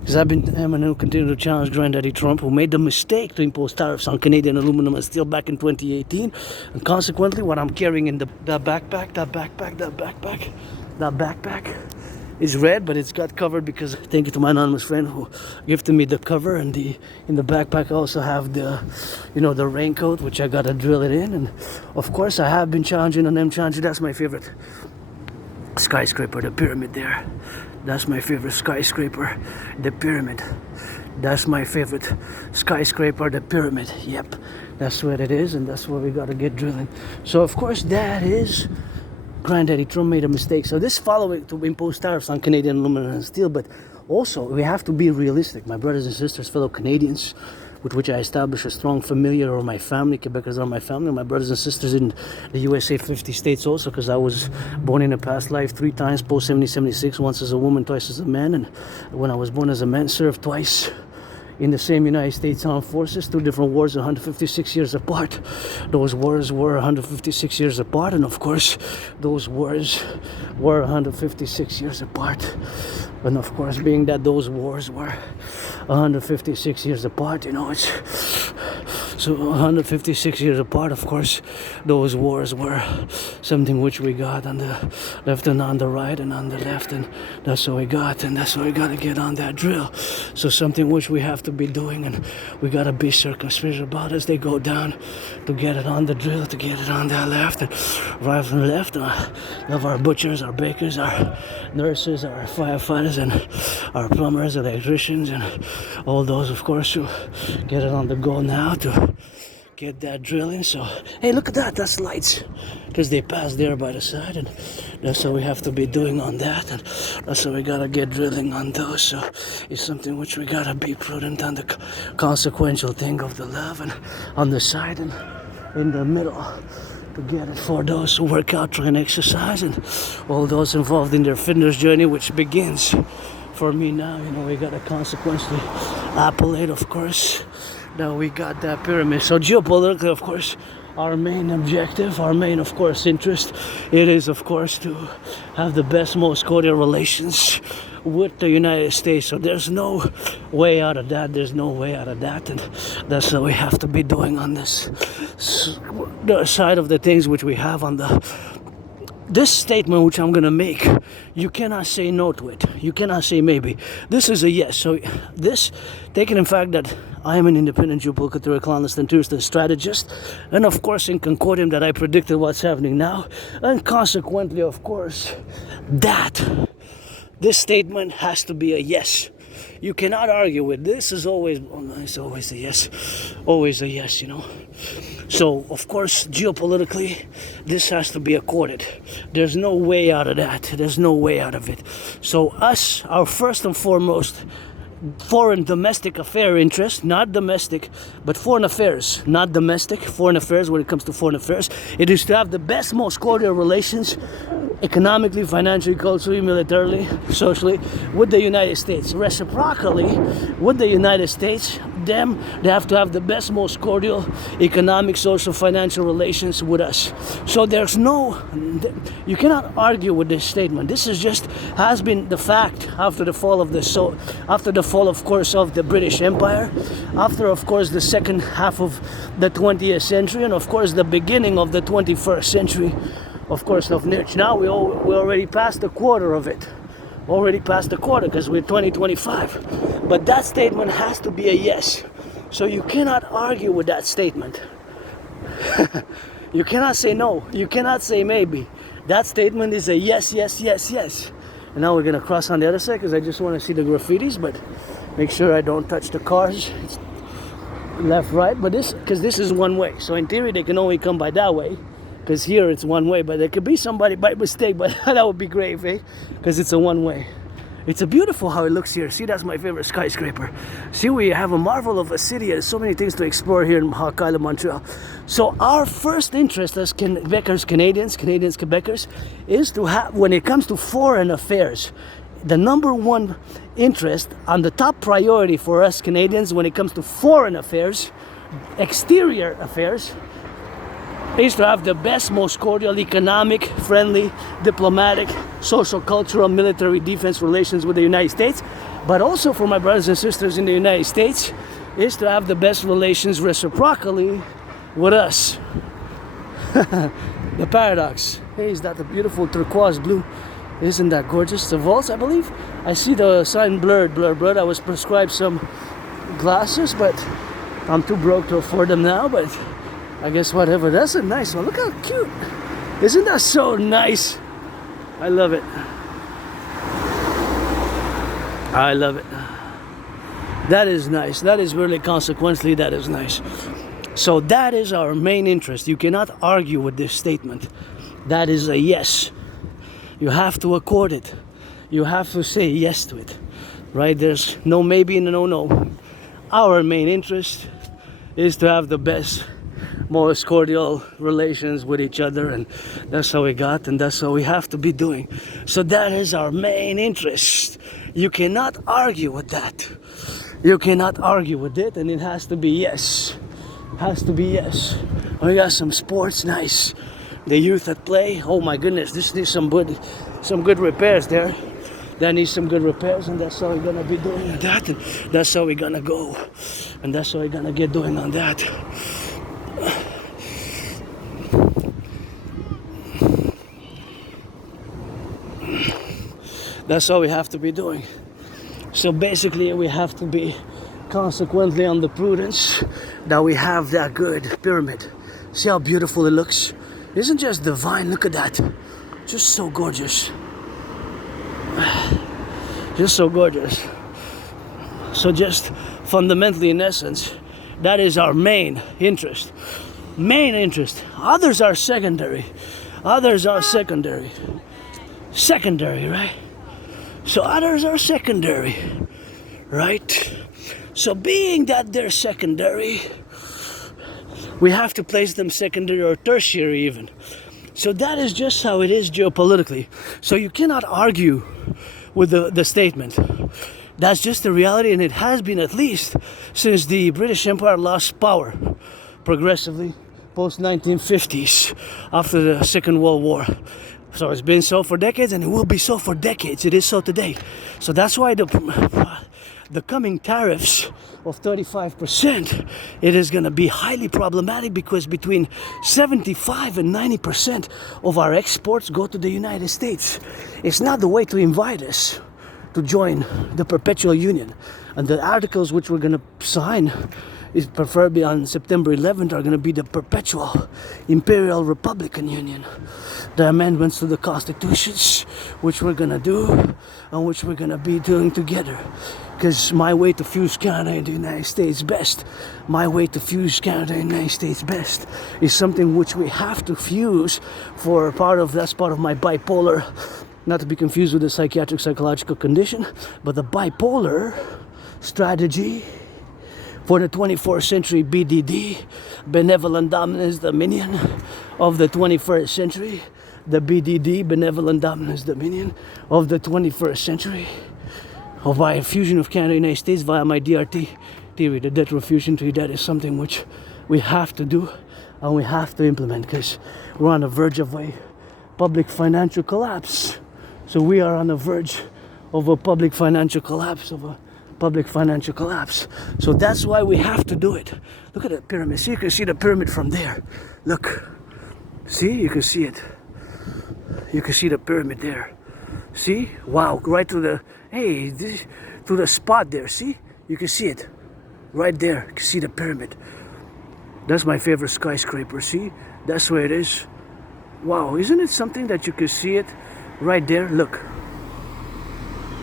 Because I'm going to continue to challenge Granddaddy Trump, who made the mistake to impose tariffs on Canadian aluminum and steel back in 2018. And consequently, what I'm carrying in the backpack is red, but it's got covered because thank you to my anonymous friend who gifted me the cover. And in the backpack I also have the raincoat, which I got to drill it in. And of course, I have been challenging an M-Challenger. That's my favorite skyscraper, the pyramid there. That's my favorite skyscraper, the pyramid. That's my favorite skyscraper, the pyramid. Yep, that's where it is, and that's where we gotta get drilling. So of course that is Granddaddy Trump made a mistake. So this following to impose tariffs on Canadian aluminum and steel, but also we have to be realistic. My brothers and sisters, fellow Canadians, with which I establish a strong familiar, or my family, Quebecers are my family, my brothers and sisters in the USA, 50 states also, because I was born in a past life 3 times, post 70-76, once as a woman, twice as a man, and when I was born as a man, served twice in the same United States Armed Forces, 2 different wars, 156 years apart. Those wars were 156 years apart, and of course, those wars were 156 years apart. And of course, being that those wars were 156 years apart, you know, it's so 156 years apart. Of course, those wars were something which we got on the left and on the right and on the left, and that's what we got, and that's what we got to get on that drill. So something which we have to be doing, and we got to be circumspect about as they go down to get it on the drill, to get it on that left and right and left. Of our butchers, our bakers, our nurses, our firefighters, and our plumbers, electricians, and all those, of course, who get it on the go now to get that drilling. So hey, look at that, that's lights, because they pass there by the side, and that's what we have to be doing on that, and that's what we gotta get drilling on those. So it's something which we gotta be prudent on, the consequential thing of the love, and on the side and in the middle, to get it for those who work out, try and exercise, and all those involved in their fitness journey, which begins for me now. You know, we gotta consequently appellate, of course, that we got that pyramid. So geopolitically, of course, our main objective, our main, of course, interest, it is, of course, to have the best, most cordial relations with the United States. So there's no way out of that. There's no way out of that, and that's what we have to be doing on this the side of the things which we have on this statement, which I'm gonna make. You cannot say no to it. You cannot say maybe. This is a yes. So this, taken in fact that I am an independent geopolitical clandestine tourist and strategist, and of course in concordium that I predicted what's happening now, and consequently, of course, that this statement has to be a yes. You cannot argue with this. Is always, it's always a yes, you know. So of course, geopolitically, this has to be accorded. There's no way out of that. There's no way out of it. So us, our first and foremost foreign domestic affair interest, not domestic, but foreign affairs, not domestic, foreign affairs. When it comes to foreign affairs, it is to have the best, most cordial relations, economically, financially, culturally, militarily, socially, with the United States. Reciprocally, with the United States, they have to have the best, most cordial economic, social, financial relations with us. So there's no, you cannot argue with this statement. This is just, has been the fact after the fall of after the fall, of course, of the British Empire, after, of course, the second half of the 20th century, and of course the beginning of the 21st century, of course, of niche. Now we already passed a quarter of it. Already past the quarter, because we're 2025. But that statement has to be a yes. So you cannot argue with that statement. You cannot say no. You cannot say maybe. That statement is a yes, yes, yes, yes. And now we're gonna cross on the other side, because I just want to see the graffitis, but make sure I don't touch the cars. It's left, right, but because this is one way. So in theory, they can only come by that way, because here it's one way, but there could be somebody by mistake, but that would be great, eh? Because it's a one way. It's a beautiful how it looks here. See, that's my favorite skyscraper. See, we have a marvel of a city. There's so many things to explore here in Hawk Island, Montreal. So our first interest as Quebecers, Canadians, Quebecers, is to have, when it comes to foreign affairs, the number one interest on the top priority for us Canadians when it comes to foreign affairs, exterior affairs, is to have the best, most cordial, economic, friendly, diplomatic, social, cultural, military, defense relations with the United States. But also for my brothers and sisters in the United States, is to have the best relations reciprocally with us. The paradox. Hey, is that the beautiful turquoise blue? Isn't that gorgeous? The vaults, I believe. I see the sign blurred. I was prescribed some glasses, but I'm too broke to afford them now, but I guess whatever. That's a nice one. Look how cute. Isn't that so nice? I love it. I love it. That is nice. That is really consequently, that is nice. So that is our main interest. You cannot argue with this statement. That is a yes. You have to accord it. You have to say yes to it. Right? There's no maybe and no. Our main interest is to have the best, most cordial relations with each other, and that's how we got, and that's how we have to be doing. So that is our main interest. You cannot argue with that. You cannot argue with it, and it has to be yes. Has to be yes. We got some sports, nice. The youth at play. Oh my goodness, this needs some good repairs there. That needs some good repairs, and that's how we're gonna be doing that, and that's how we're gonna go, and that's how we're gonna get doing on that. That's how we have to be doing. So basically, we have to be consequently on the prudence that we have that good pyramid. See how beautiful it looks? It isn't just divine. Look at that, just so gorgeous. Just so gorgeous. So just fundamentally, in essence, that is our main interest. Main interest. Others are secondary. Others are secondary. Secondary, right? So others are secondary, right? So being that they're secondary, we have to place them secondary or tertiary even. So that is just how it is geopolitically. So you cannot argue with the statement. That's just the reality, and it has been at least since the British Empire lost power progressively post-1950s after the Second World War. So it's been so for decades, and it will be so for decades. It is so today. So that's why the coming tariffs of 35%, it is going to be highly problematic, because between 75 and 90% of our exports go to the United States. It's not the way to invite us to join the perpetual union. And the articles which we're going to sign is preferably on September 11th are going to be the perpetual Imperial Republican Union. The amendments to the constitutions, which we're going to do and which we're going to be doing together. Because my way to fuse Canada and the United States best, my way to fuse Canada and the United States best is something which we have to fuse for that's part of my bipolar, not to be confused with the psychiatric psychological condition, but the bipolar strategy for the 24th century BDD, benevolent dominance dominion of the 21st century, the BDD, benevolent dominance dominion of the 21st century, or by a fusion of Canada and United States via my DRT theory, the debt refusion theory. That is something which we have to do and we have to implement, because we're on the verge of a public financial collapse. So we are on the verge of a public financial collapse, So that's why we have to do it. Look at that pyramid. See, you can see the pyramid from there. Look. See, you can see it. You can see the pyramid there. See? Wow, right to the, to the spot there. See? You can see it. Right there. You can see the pyramid. That's my favorite skyscraper. See? That's where it is. Wow, isn't it something that you can see it right there? Look.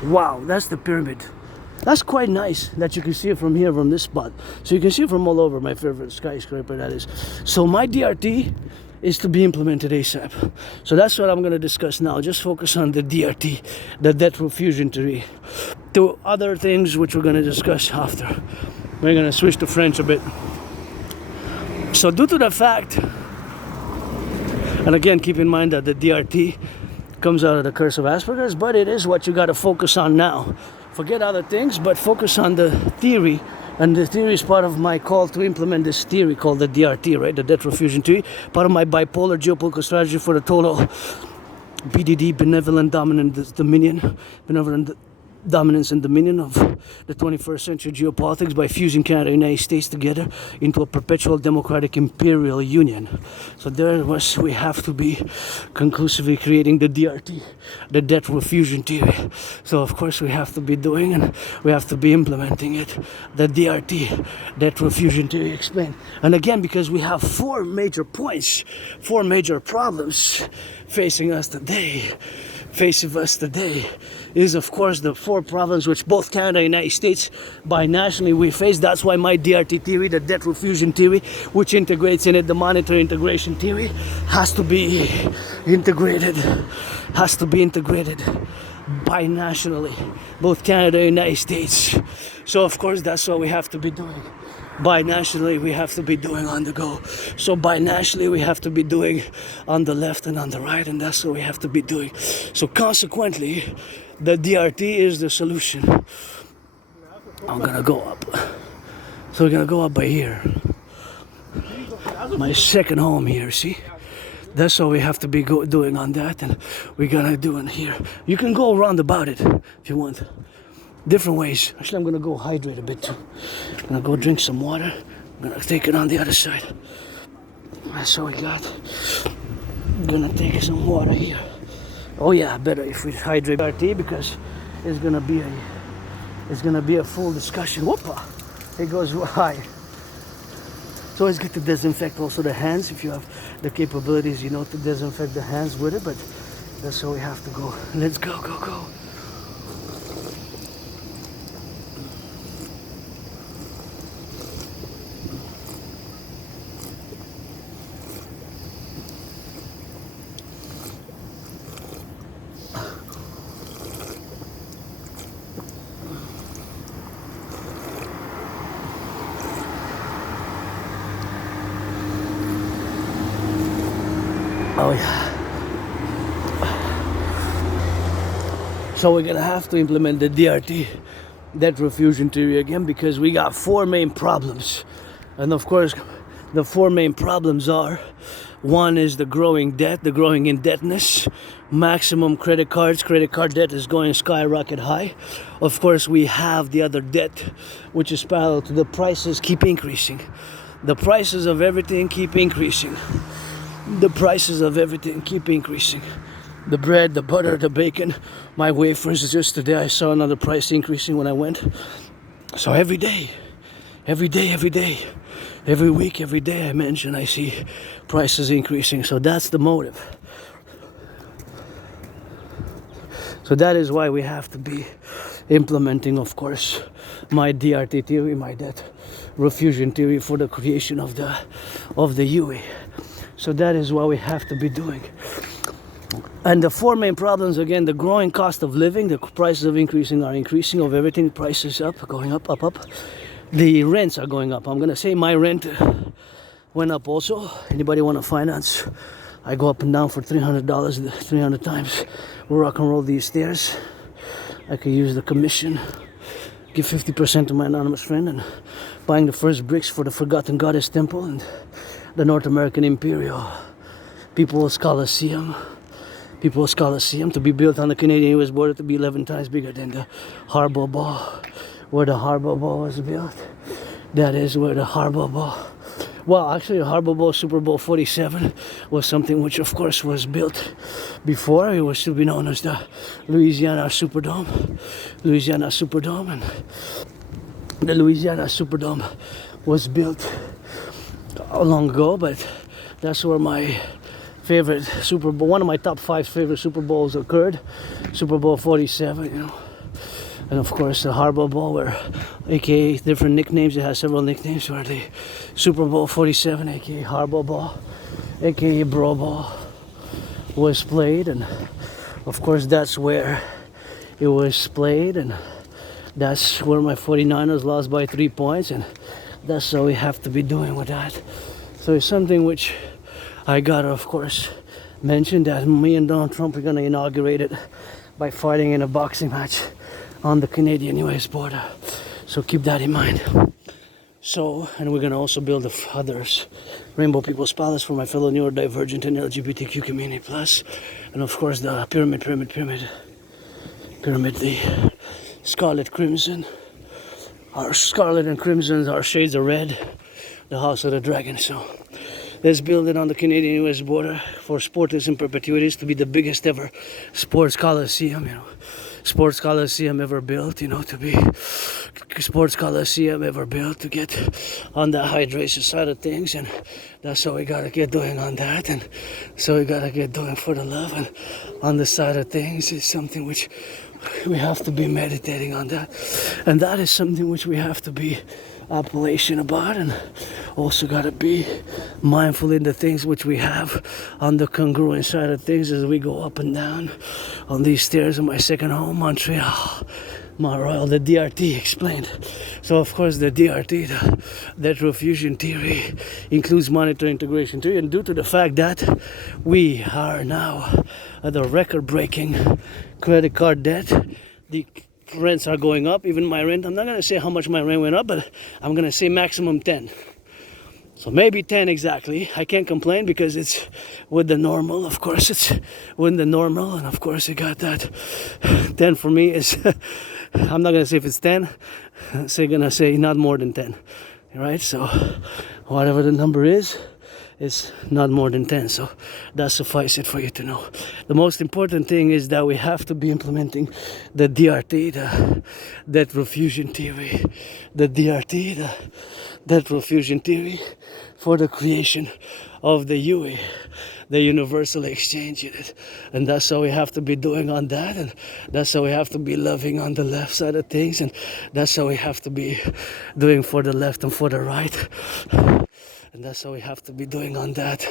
Wow, that's the pyramid. That's quite nice that you can see it from here, from this spot. So you can see it from all over. My favorite skyscraper, that is. So my DRT is to be implemented ASAP. So that's what I'm going to discuss now. Just focus on the DRT, the debt refusion theory. To other things which we're going to discuss after. We're going to switch to French a bit. So due to the fact, and again, keep in mind that the DRT comes out of the curse of Asperger's, but it is what you got to focus on now. Forget other things, but focus on the theory. And the theory is part of my call to implement this theory called the DRT, right? The debt refusion theory. Part of my bipolar geopolitical strategy for the total BDD, benevolent dominant dominion, benevolent dominance and dominion of the 21st century geopolitics by fusing Canada and the United States together into a perpetual democratic imperial union. So there was, we have to be conclusively creating the DRT, the debt refusion theory. So of course we have to be doing and we have to be implementing it, the DRT, debt refusion theory explained. And again, because we have four major points, four major problems facing us today. facing us today is, of course, the 4 problems which both Canada and United States binationally we face. That's why my DRT theory, the debt refusion theory, which integrates in it the monetary integration theory, has to be integrated binationally, both Canada and United States. So of course that's what we have to be doing. Binationally we have to be doing on the go. So binationally we have to be doing on the left and on the right, and that's what we have to be doing. So consequently, the DRT is the solution. I'm gonna go up. So we're gonna go up by here. My second home here, see? That's what we have to be doing on that, and we're gonna do it here. You can go around about it if you want. Different ways. Actually, I'm gonna go hydrate a bit too. I'm gonna go drink some water. I'm gonna take it on the other side. That's what we got. I'm gonna take some water here. Oh yeah, better if we hydrate our tea, because it's gonna be a full discussion. Whoopa! It goes high. It's always good to disinfect also the hands if you have the capabilities, you know, to disinfect the hands with it, but that's how we have to go. Let's go. Oh yeah. So we're gonna have to implement the DRT, debt refusion theory again, because we got 4 main problems. And of course, the 4 main problems are: 1 is the growing debt, the growing indebtedness, maximum credit card debt is going skyrocket high. Of course, we have the other debt, which is parallel to the prices keep increasing. The prices of everything keep increasing. The prices of everything keep increasing. The bread, the butter, the bacon, my wafers. Just today I saw another price increasing when I went. So every day, every week, every day I see prices increasing. So that's the motive. So that is why we have to be implementing, of course, my DRT theory, my debt refusion theory for the creation of the UE. So that is what we have to be doing. And the 4 main problems, again, the growing cost of living, the prices of increasing of everything, prices up, going up. The rents are going up. I'm gonna say my rent went up also. Anybody want to finance? I go up and down for $300, 300 times. Rock and roll these stairs. I could use the commission, give 50% to my anonymous friend, and buying the first bricks for the Forgotten Goddess Temple and the North American Imperial People's Coliseum to be built on the Canadian-US border, to be 11 times bigger than the Harbor Ball, where the Harbor Ball was built. That is where the Harbor Ball. Well, actually, Harbor Ball Super Bowl 47 was something which, of course, was built before. It was to be known as the Louisiana Superdome, and the Louisiana Superdome was built long ago, but that's where my favorite Super Bowl, one of my top 5 favorite Super Bowls occurred. Super Bowl 47, you know. And of course the Harbor Bowl, where aka different nicknames, it has several nicknames, where the Super Bowl 47, aka Harbor Ball, aka Bro Ball, was played. And of course that's where it was played, and that's where my 49ers lost by 3 points, and that's what we have to be doing with that. So it's something which I gotta, of course, mention, that me and Donald Trump are gonna inaugurate it by fighting in a boxing match on the Canadian-US border. So keep that in mind. So, and we're gonna also build others, Rainbow People's Palace for my fellow neurodivergent and LGBTQ community plus, and of course the pyramid, the Scarlet Crimson. Our scarlet and crimson, our shades of red, the House of the Dragon. So let's build it on the Canadian-US border for sports in perpetuities, to be the biggest ever sports coliseum, you know. sports coliseum ever built, you know, to be sports coliseum ever built to get on the hydration side of things, and that's what we gotta get doing on that, and so we gotta get doing for the love, and on the side of things is something which we have to be meditating on that, and that is something which we have to be appellation about, and also got to be mindful in the things which we have on the congruent side of things as we go up and down on these stairs in my second home, Montreal. Mont Royal, the DRT explained. So of course the DRT, the retrofusion theory, includes monetary integration theory, and due to the fact that we are now at a record-breaking credit card debt, the rents are going up. Even my rent, I'm not going to say how much my rent went up, but I'm going to say maximum 10. So maybe 10 exactly. I can't complain because it's with the normal. Of course it's with the normal, and of course you got that 10 for me is I'm not going to say if it's 10, I'm going to say not more than 10, right? So whatever the number is, it's not more than 10, so that suffices it for you to know. The most important thing is that we have to be implementing the DRT, the debt refusion theory, the DRT, the debt refusion theory for the creation of the UE, the Universal Exchange Unit, and that's how we have to be doing on that, and that's how we have to be loving on the left side of things, and that's how we have to be doing for the left and for the right. And that's what we have to be doing on that.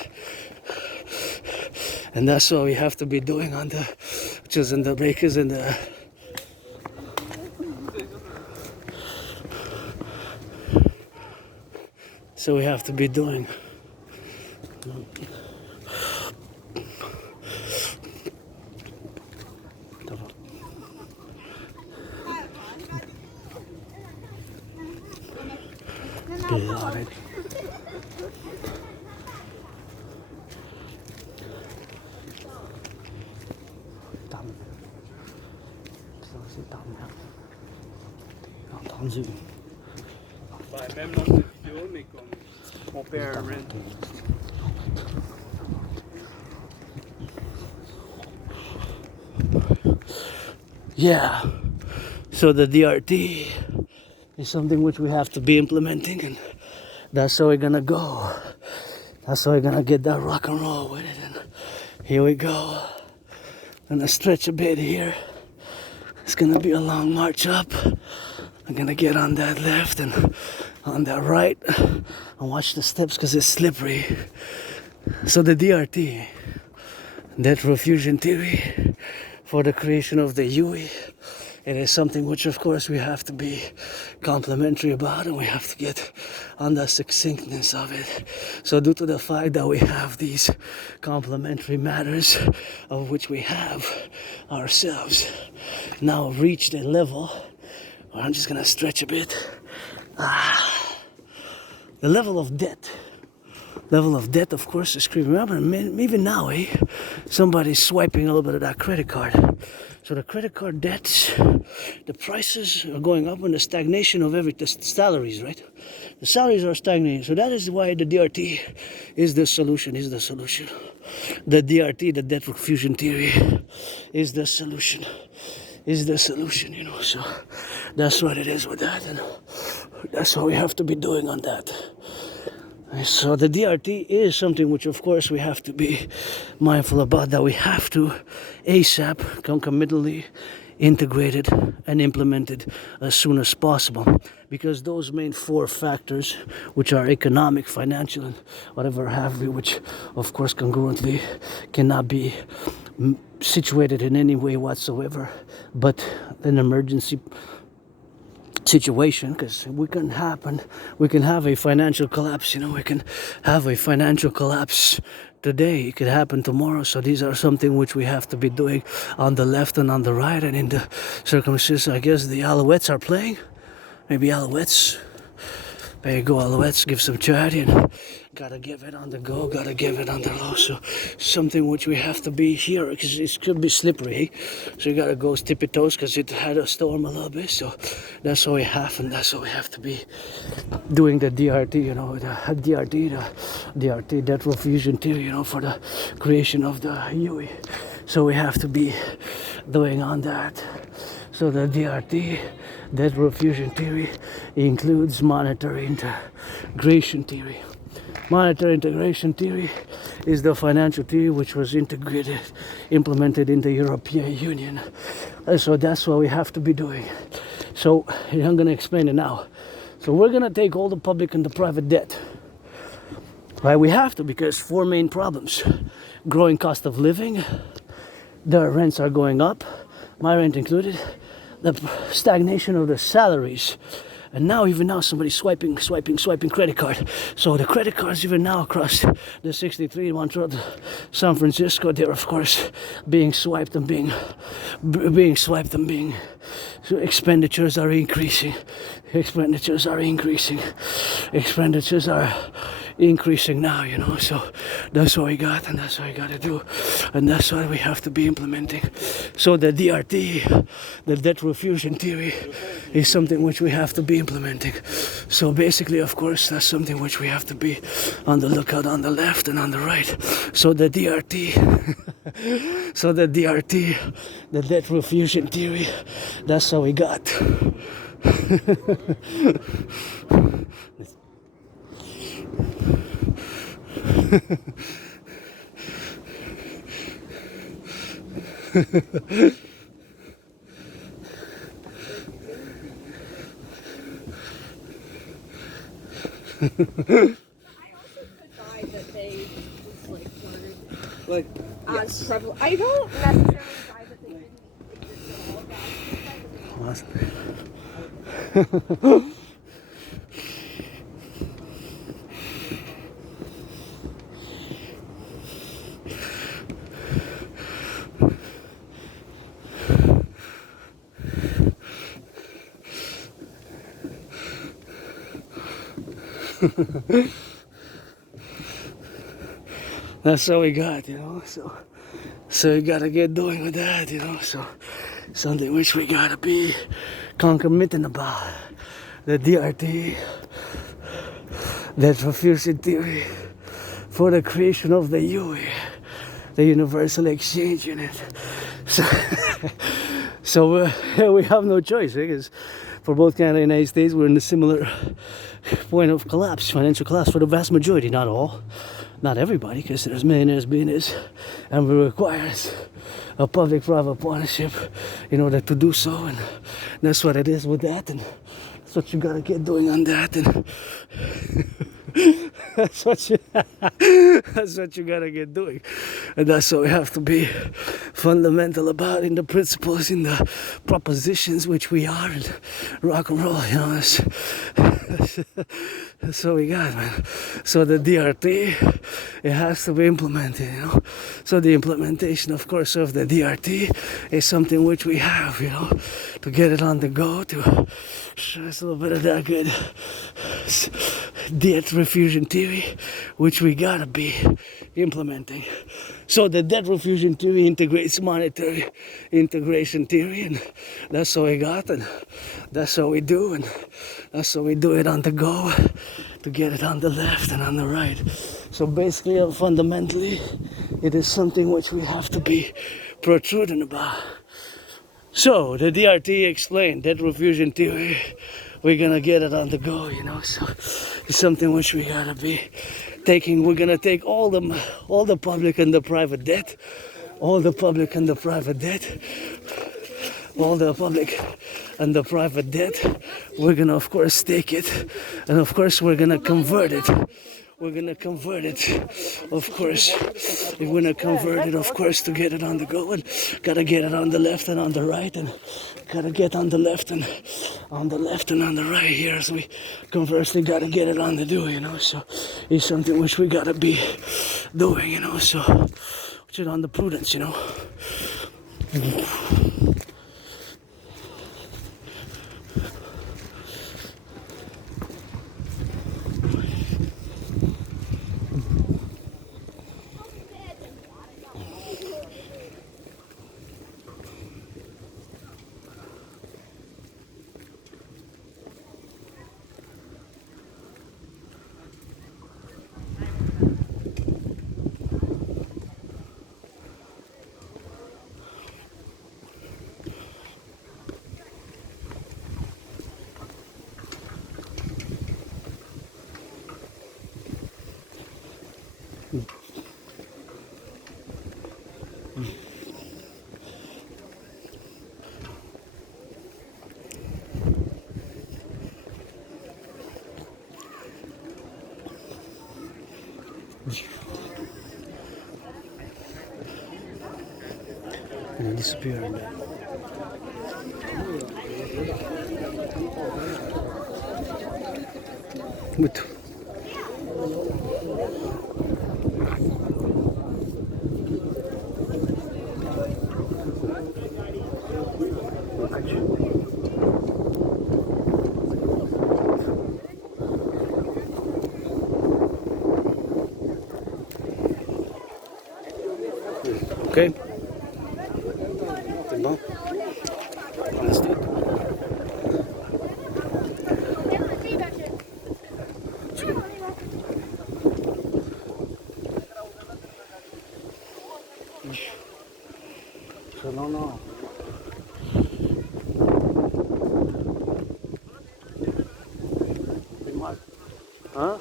And that's what we have to be doing on the choosing the breakers and the so we have to be doing. Beloved. Ouais, même dans cette vidéo, mais comme on paie un rent. Yeah, so the DRT is something which we have to be implementing, and that's how we're gonna go. That's how we're gonna get that rock and roll with it, and here we go. Gonna stretch a bit here. It's gonna be a long march up. I'm gonna get on that left and on that right and watch the steps because it's slippery. So the DRT, debt refusion theory for the creation of the UE, it is something which of course we have to be complimentary about, and we have to get on the succinctness of it. So due to the fact that we have these complementary matters of which we have ourselves now reached a level, I'm just gonna stretch a bit. The level of debt. Level of debt, of course, is creeping up. And even now, somebody's swiping a little bit of that credit card. So the credit card debts, the prices are going up, and the stagnation of the salaries, right? The salaries are stagnating. So that is why the DRT is the solution. The DRT, the debt refusion theory, is the solution. You know, so that's what it is with that, and that's what we have to be doing on that. So the DRT is something which of course we have to be mindful about, that we have to ASAP concomitantly integrated and implemented as soon as possible, because those main four factors, which are economic, financial, and whatever have you, which of course congruently cannot be situated in any way whatsoever but an emergency situation, because we can have a financial collapse, you know, we can have a financial collapse today, it could happen tomorrow. So these are something which we have to be doing on the left and on the right, and in the circumstances, I guess the Alouettes are playing. Maybe Alouettes. There you go, Alouettes, give some charity, and gotta give it on the go, gotta give it on the low. So something which we have to be here, because it could be slippery, so you gotta go tippy toes, because it had a storm a little bit. So that's what we have, and that's what we have to be doing the DRT, you know, the DRT, debt refusion theory, you know, for the creation of the UE. So we have to be doing on that. So the DRT, debt refusion theory, includes monetary integration theory. Monetary integration theory is the financial theory which was implemented in the European Union. So that's what we have to be doing. So I'm going to explain it now. So we're going to take all the public and the private debt. Right, we have to, because four main problems: growing cost of living, the rents are going up, my rent included, the stagnation of the salaries, and even now somebody's swiping credit card. So the credit cards even now across the 63 Montreal, San Francisco, they're of course being swiped and so expenditures are increasing now, you know. So that's what we got, and that's what we got to do, and that's what we have to be implementing. So the DRT, the debt refusion theory, is something which we have to be implementing. So basically, of course, that's something which we have to be on the lookout on the left and on the right. So the DRT, the debt refusion theory, that's what we got. I also could buy that they just weren't as prevalent. I don't necessarily buy that they didn't exist at all. That's all we got, you know. So we gotta get doing with that, you know. So something which we gotta be concomitant about. The DRT, that refusion theory, for the creation of the UE, the Universal Exchange Unit. So we have no choice, because for both Canada and the United States, we're in a similar point of collapse, financial collapse, for the vast majority, not all, not everybody, because there's millionaires, billionaires, and we require a public-private partnership in order to do so, and that's what it is with that, and that's what you gotta get doing on that, and that's what you gotta get doing, and that's what we have to be fundamental about in the principles, in the propositions which we are in rock and roll, you know. That's what we got, man. So the DRT, it has to be implemented, you know. So the implementation, of course, of the DRT is something which we have, you know, to get it on the go, to show us a little bit of that good debt refusion theory, which we gotta be implementing. So the debt refusion theory integrates monetary integration theory, and that's what we got, and that's what we do, and that's what we do it on the go, to get it on the left and on the right. So basically, fundamentally, it is something which we have to be protruding about. So the DRT explained debt refusion theory, we're gonna get it on the go, you know. So it's something which we gotta be taking. We're gonna take all the public and the private debt, all the public and the private debt, all the public and the private debt. We're gonna, of course, take it, and of course we're gonna convert it. We're gonna convert it, of course. We're gonna convert it, of course, to get it on the go, and gotta get it on the left and on the right, and gotta get on the left and on the right here. So we conversely gotta get it on the do, you know. So it's something which we gotta be doing, you know. So which is on the prudence, you know. And it disappeared. But okay. C'est bon. That's it. So no. Huh?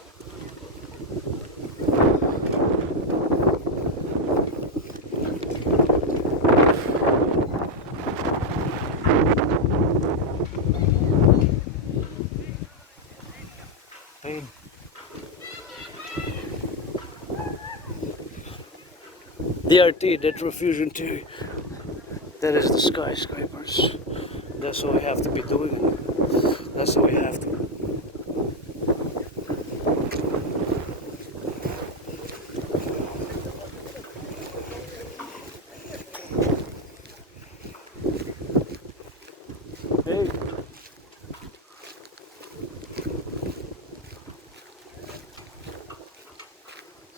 Hey. DRT, dead fusion theory. That is the skyscrapers. That's what we have to be doing. That's what we have to. Hey.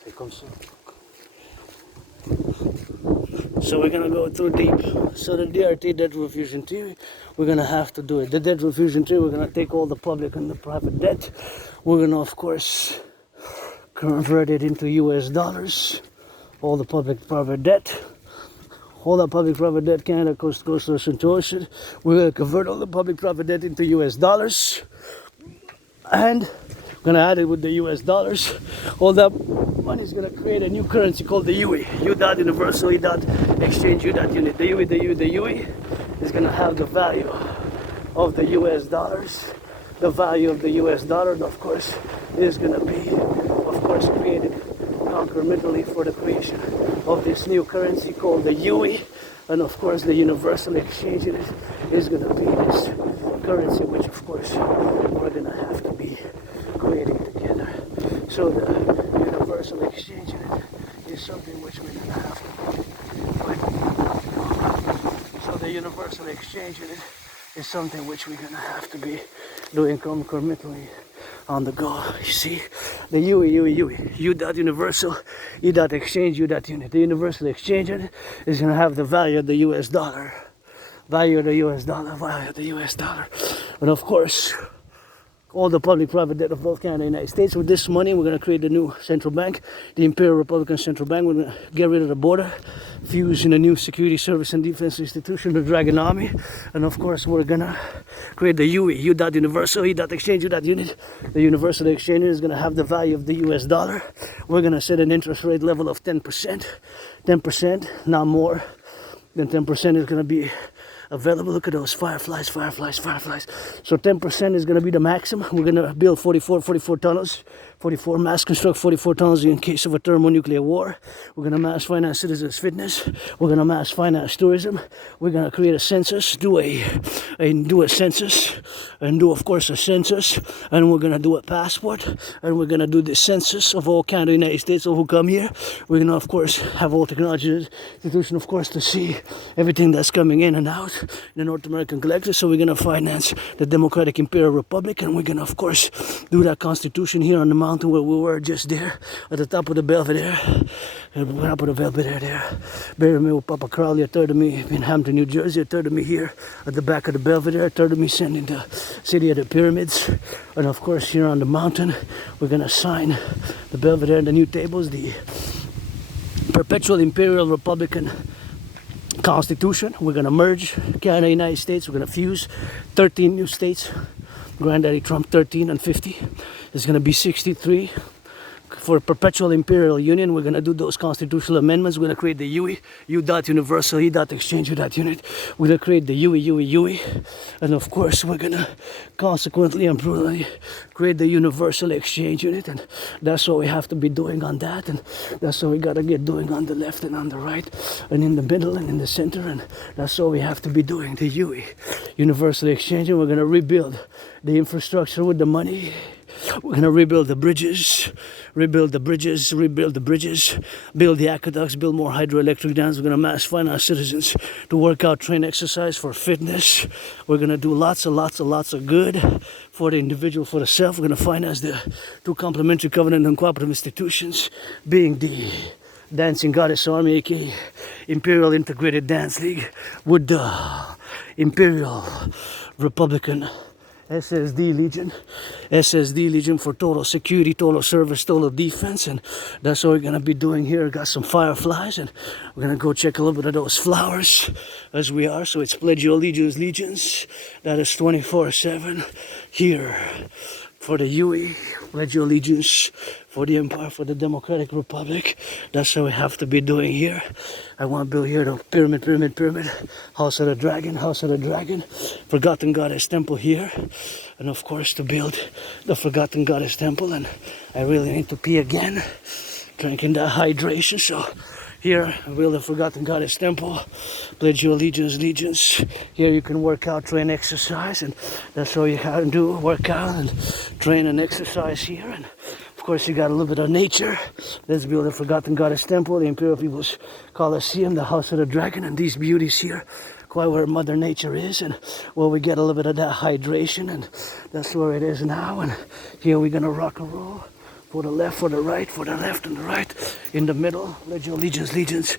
C'est comme ça. So we're gonna go through deep. So the DRT, debt fusion theory, we're gonna have to do it. The debt fusion theory, we're gonna take all the public and the private debt. We're gonna, of course, convert it into US dollars. All the public private debt. All the public private debt, Canada, coast to coast, ocean to ocean. We're gonna convert all the public private debt into US dollars. And we're gonna add it with the US dollars. All that money is gonna create a new currency called the UE. U dot universal, U dot exchange, U dot unit. The UE is gonna have the value of the US dollars. The value of the US dollar, of course, is gonna be, of course, created concomitantly for the creation of this new currency called the UE. And of course, the universal exchange in it is gonna be this currency, which of course we're gonna have to be creating together. So the universal exchange in it is something which we're gonna have to. So the universal exchange in it is something which we're gonna have to be doing concomitantly on the go. You see, the UE, U dot universal, U dot exchange, U dot unit. The universal exchange in it is gonna have the value of the US dollar. Value of the US dollar, value of the US dollar. And of course, all the public-private debt of both Canada and the United States. With this money, we're going to create a new central bank, the Imperial Republican Central Bank. We're going to get rid of the border, fuse in a new security service and defense institution, the Dragon Army. And of course, we're going to create the UE, U dot universal, U dot exchange, U dot unit. The universal exchange is going to have the value of the US dollar. We're going to set an interest rate level of 10%. 10%, not more than 10% is going to be available. Look at those fireflies. So 10% is going to be the maximum. We're going to build 44 tunnels, mass construct 44 tunnels in case of a thermonuclear war. We're going to mass finance citizens fitness. We're going to mass finance tourism. We're going to create a census, do a census, and do of course a census, and we're going to do a passport, and we're going to do the census of all Canada, United States, all who come here. We're going to of course have all technology institution, of course, to see everything that's coming in and out in the North American Collectif. So we're going to finance the Democratic Imperial Republic, and we're going to of course do that constitution here on the mountain where we were just there at the top of the Belvedere. There. Bury me with Papa Crowley, a third of me in Hampton, New Jersey, a third of me here at the back of the Belvedere, a third of me sending the city of the pyramids. And of course here on the mountain we're going to sign the Belvedere and the new tables, the Perpetual Imperial Republican Constitution. We're going to merge Canada and United States. We're going to fuse 13 new states. Granddaddy Trump 13 and 50 is going to be 63. for perpetual imperial union. We're gonna do those constitutional amendments. We're gonna create the UE, U dot universal, E dot exchange, U dot unit. We're gonna create the UE, and of course we're gonna consequently and brutally create the universal exchange unit, and that's what we have to be doing on that, and that's what we gotta get doing on the left and on the right, and in the middle and in the center, and that's what we have to be doing, the UE, universal exchange, and we're gonna rebuild the infrastructure with the money. We're gonna rebuild the bridges, build the aqueducts, build more hydroelectric dams. We're gonna mass finance citizens to work out, train, exercise for fitness. We're gonna do lots of good for the individual, for the self. We're gonna finance the two complementary covenant and cooperative institutions, being the Dancing Goddess Army, aka Imperial Integrated Dance League, with the Imperial Republican SSD Legion for total security, total service, total defense, and that's what we're gonna be doing here. Got some fireflies, and we're gonna go check a little bit of those flowers as we are. So it's Pledge Your Allegiance, Legions. That is 24/7 here for the UE. Pledge Your Allegiance for the Empire, for the Democratic Republic. That's what we have to be doing here. I want to build here the pyramid, House of the Dragon, Forgotten Goddess Temple here, and of course to build the Forgotten Goddess Temple. And I really need to pee again, drinking that hydration. So here, I build the Forgotten Goddess Temple, Pledge Your Allegiance, Legions. Here you can work out, train, exercise, and that's all you have to do, work out and train and exercise here. And of course, you got a little bit of nature. Let's build the Forgotten Goddess Temple, the Imperial People's Coliseum, the House of the Dragon, and these beauties here, quite where Mother Nature is, and where we get a little bit of that hydration, and that's where it is now. And here we're gonna rock and roll. For the left, for the right, for the left and the right, in the middle. Pledge Your Allegiance, Legions.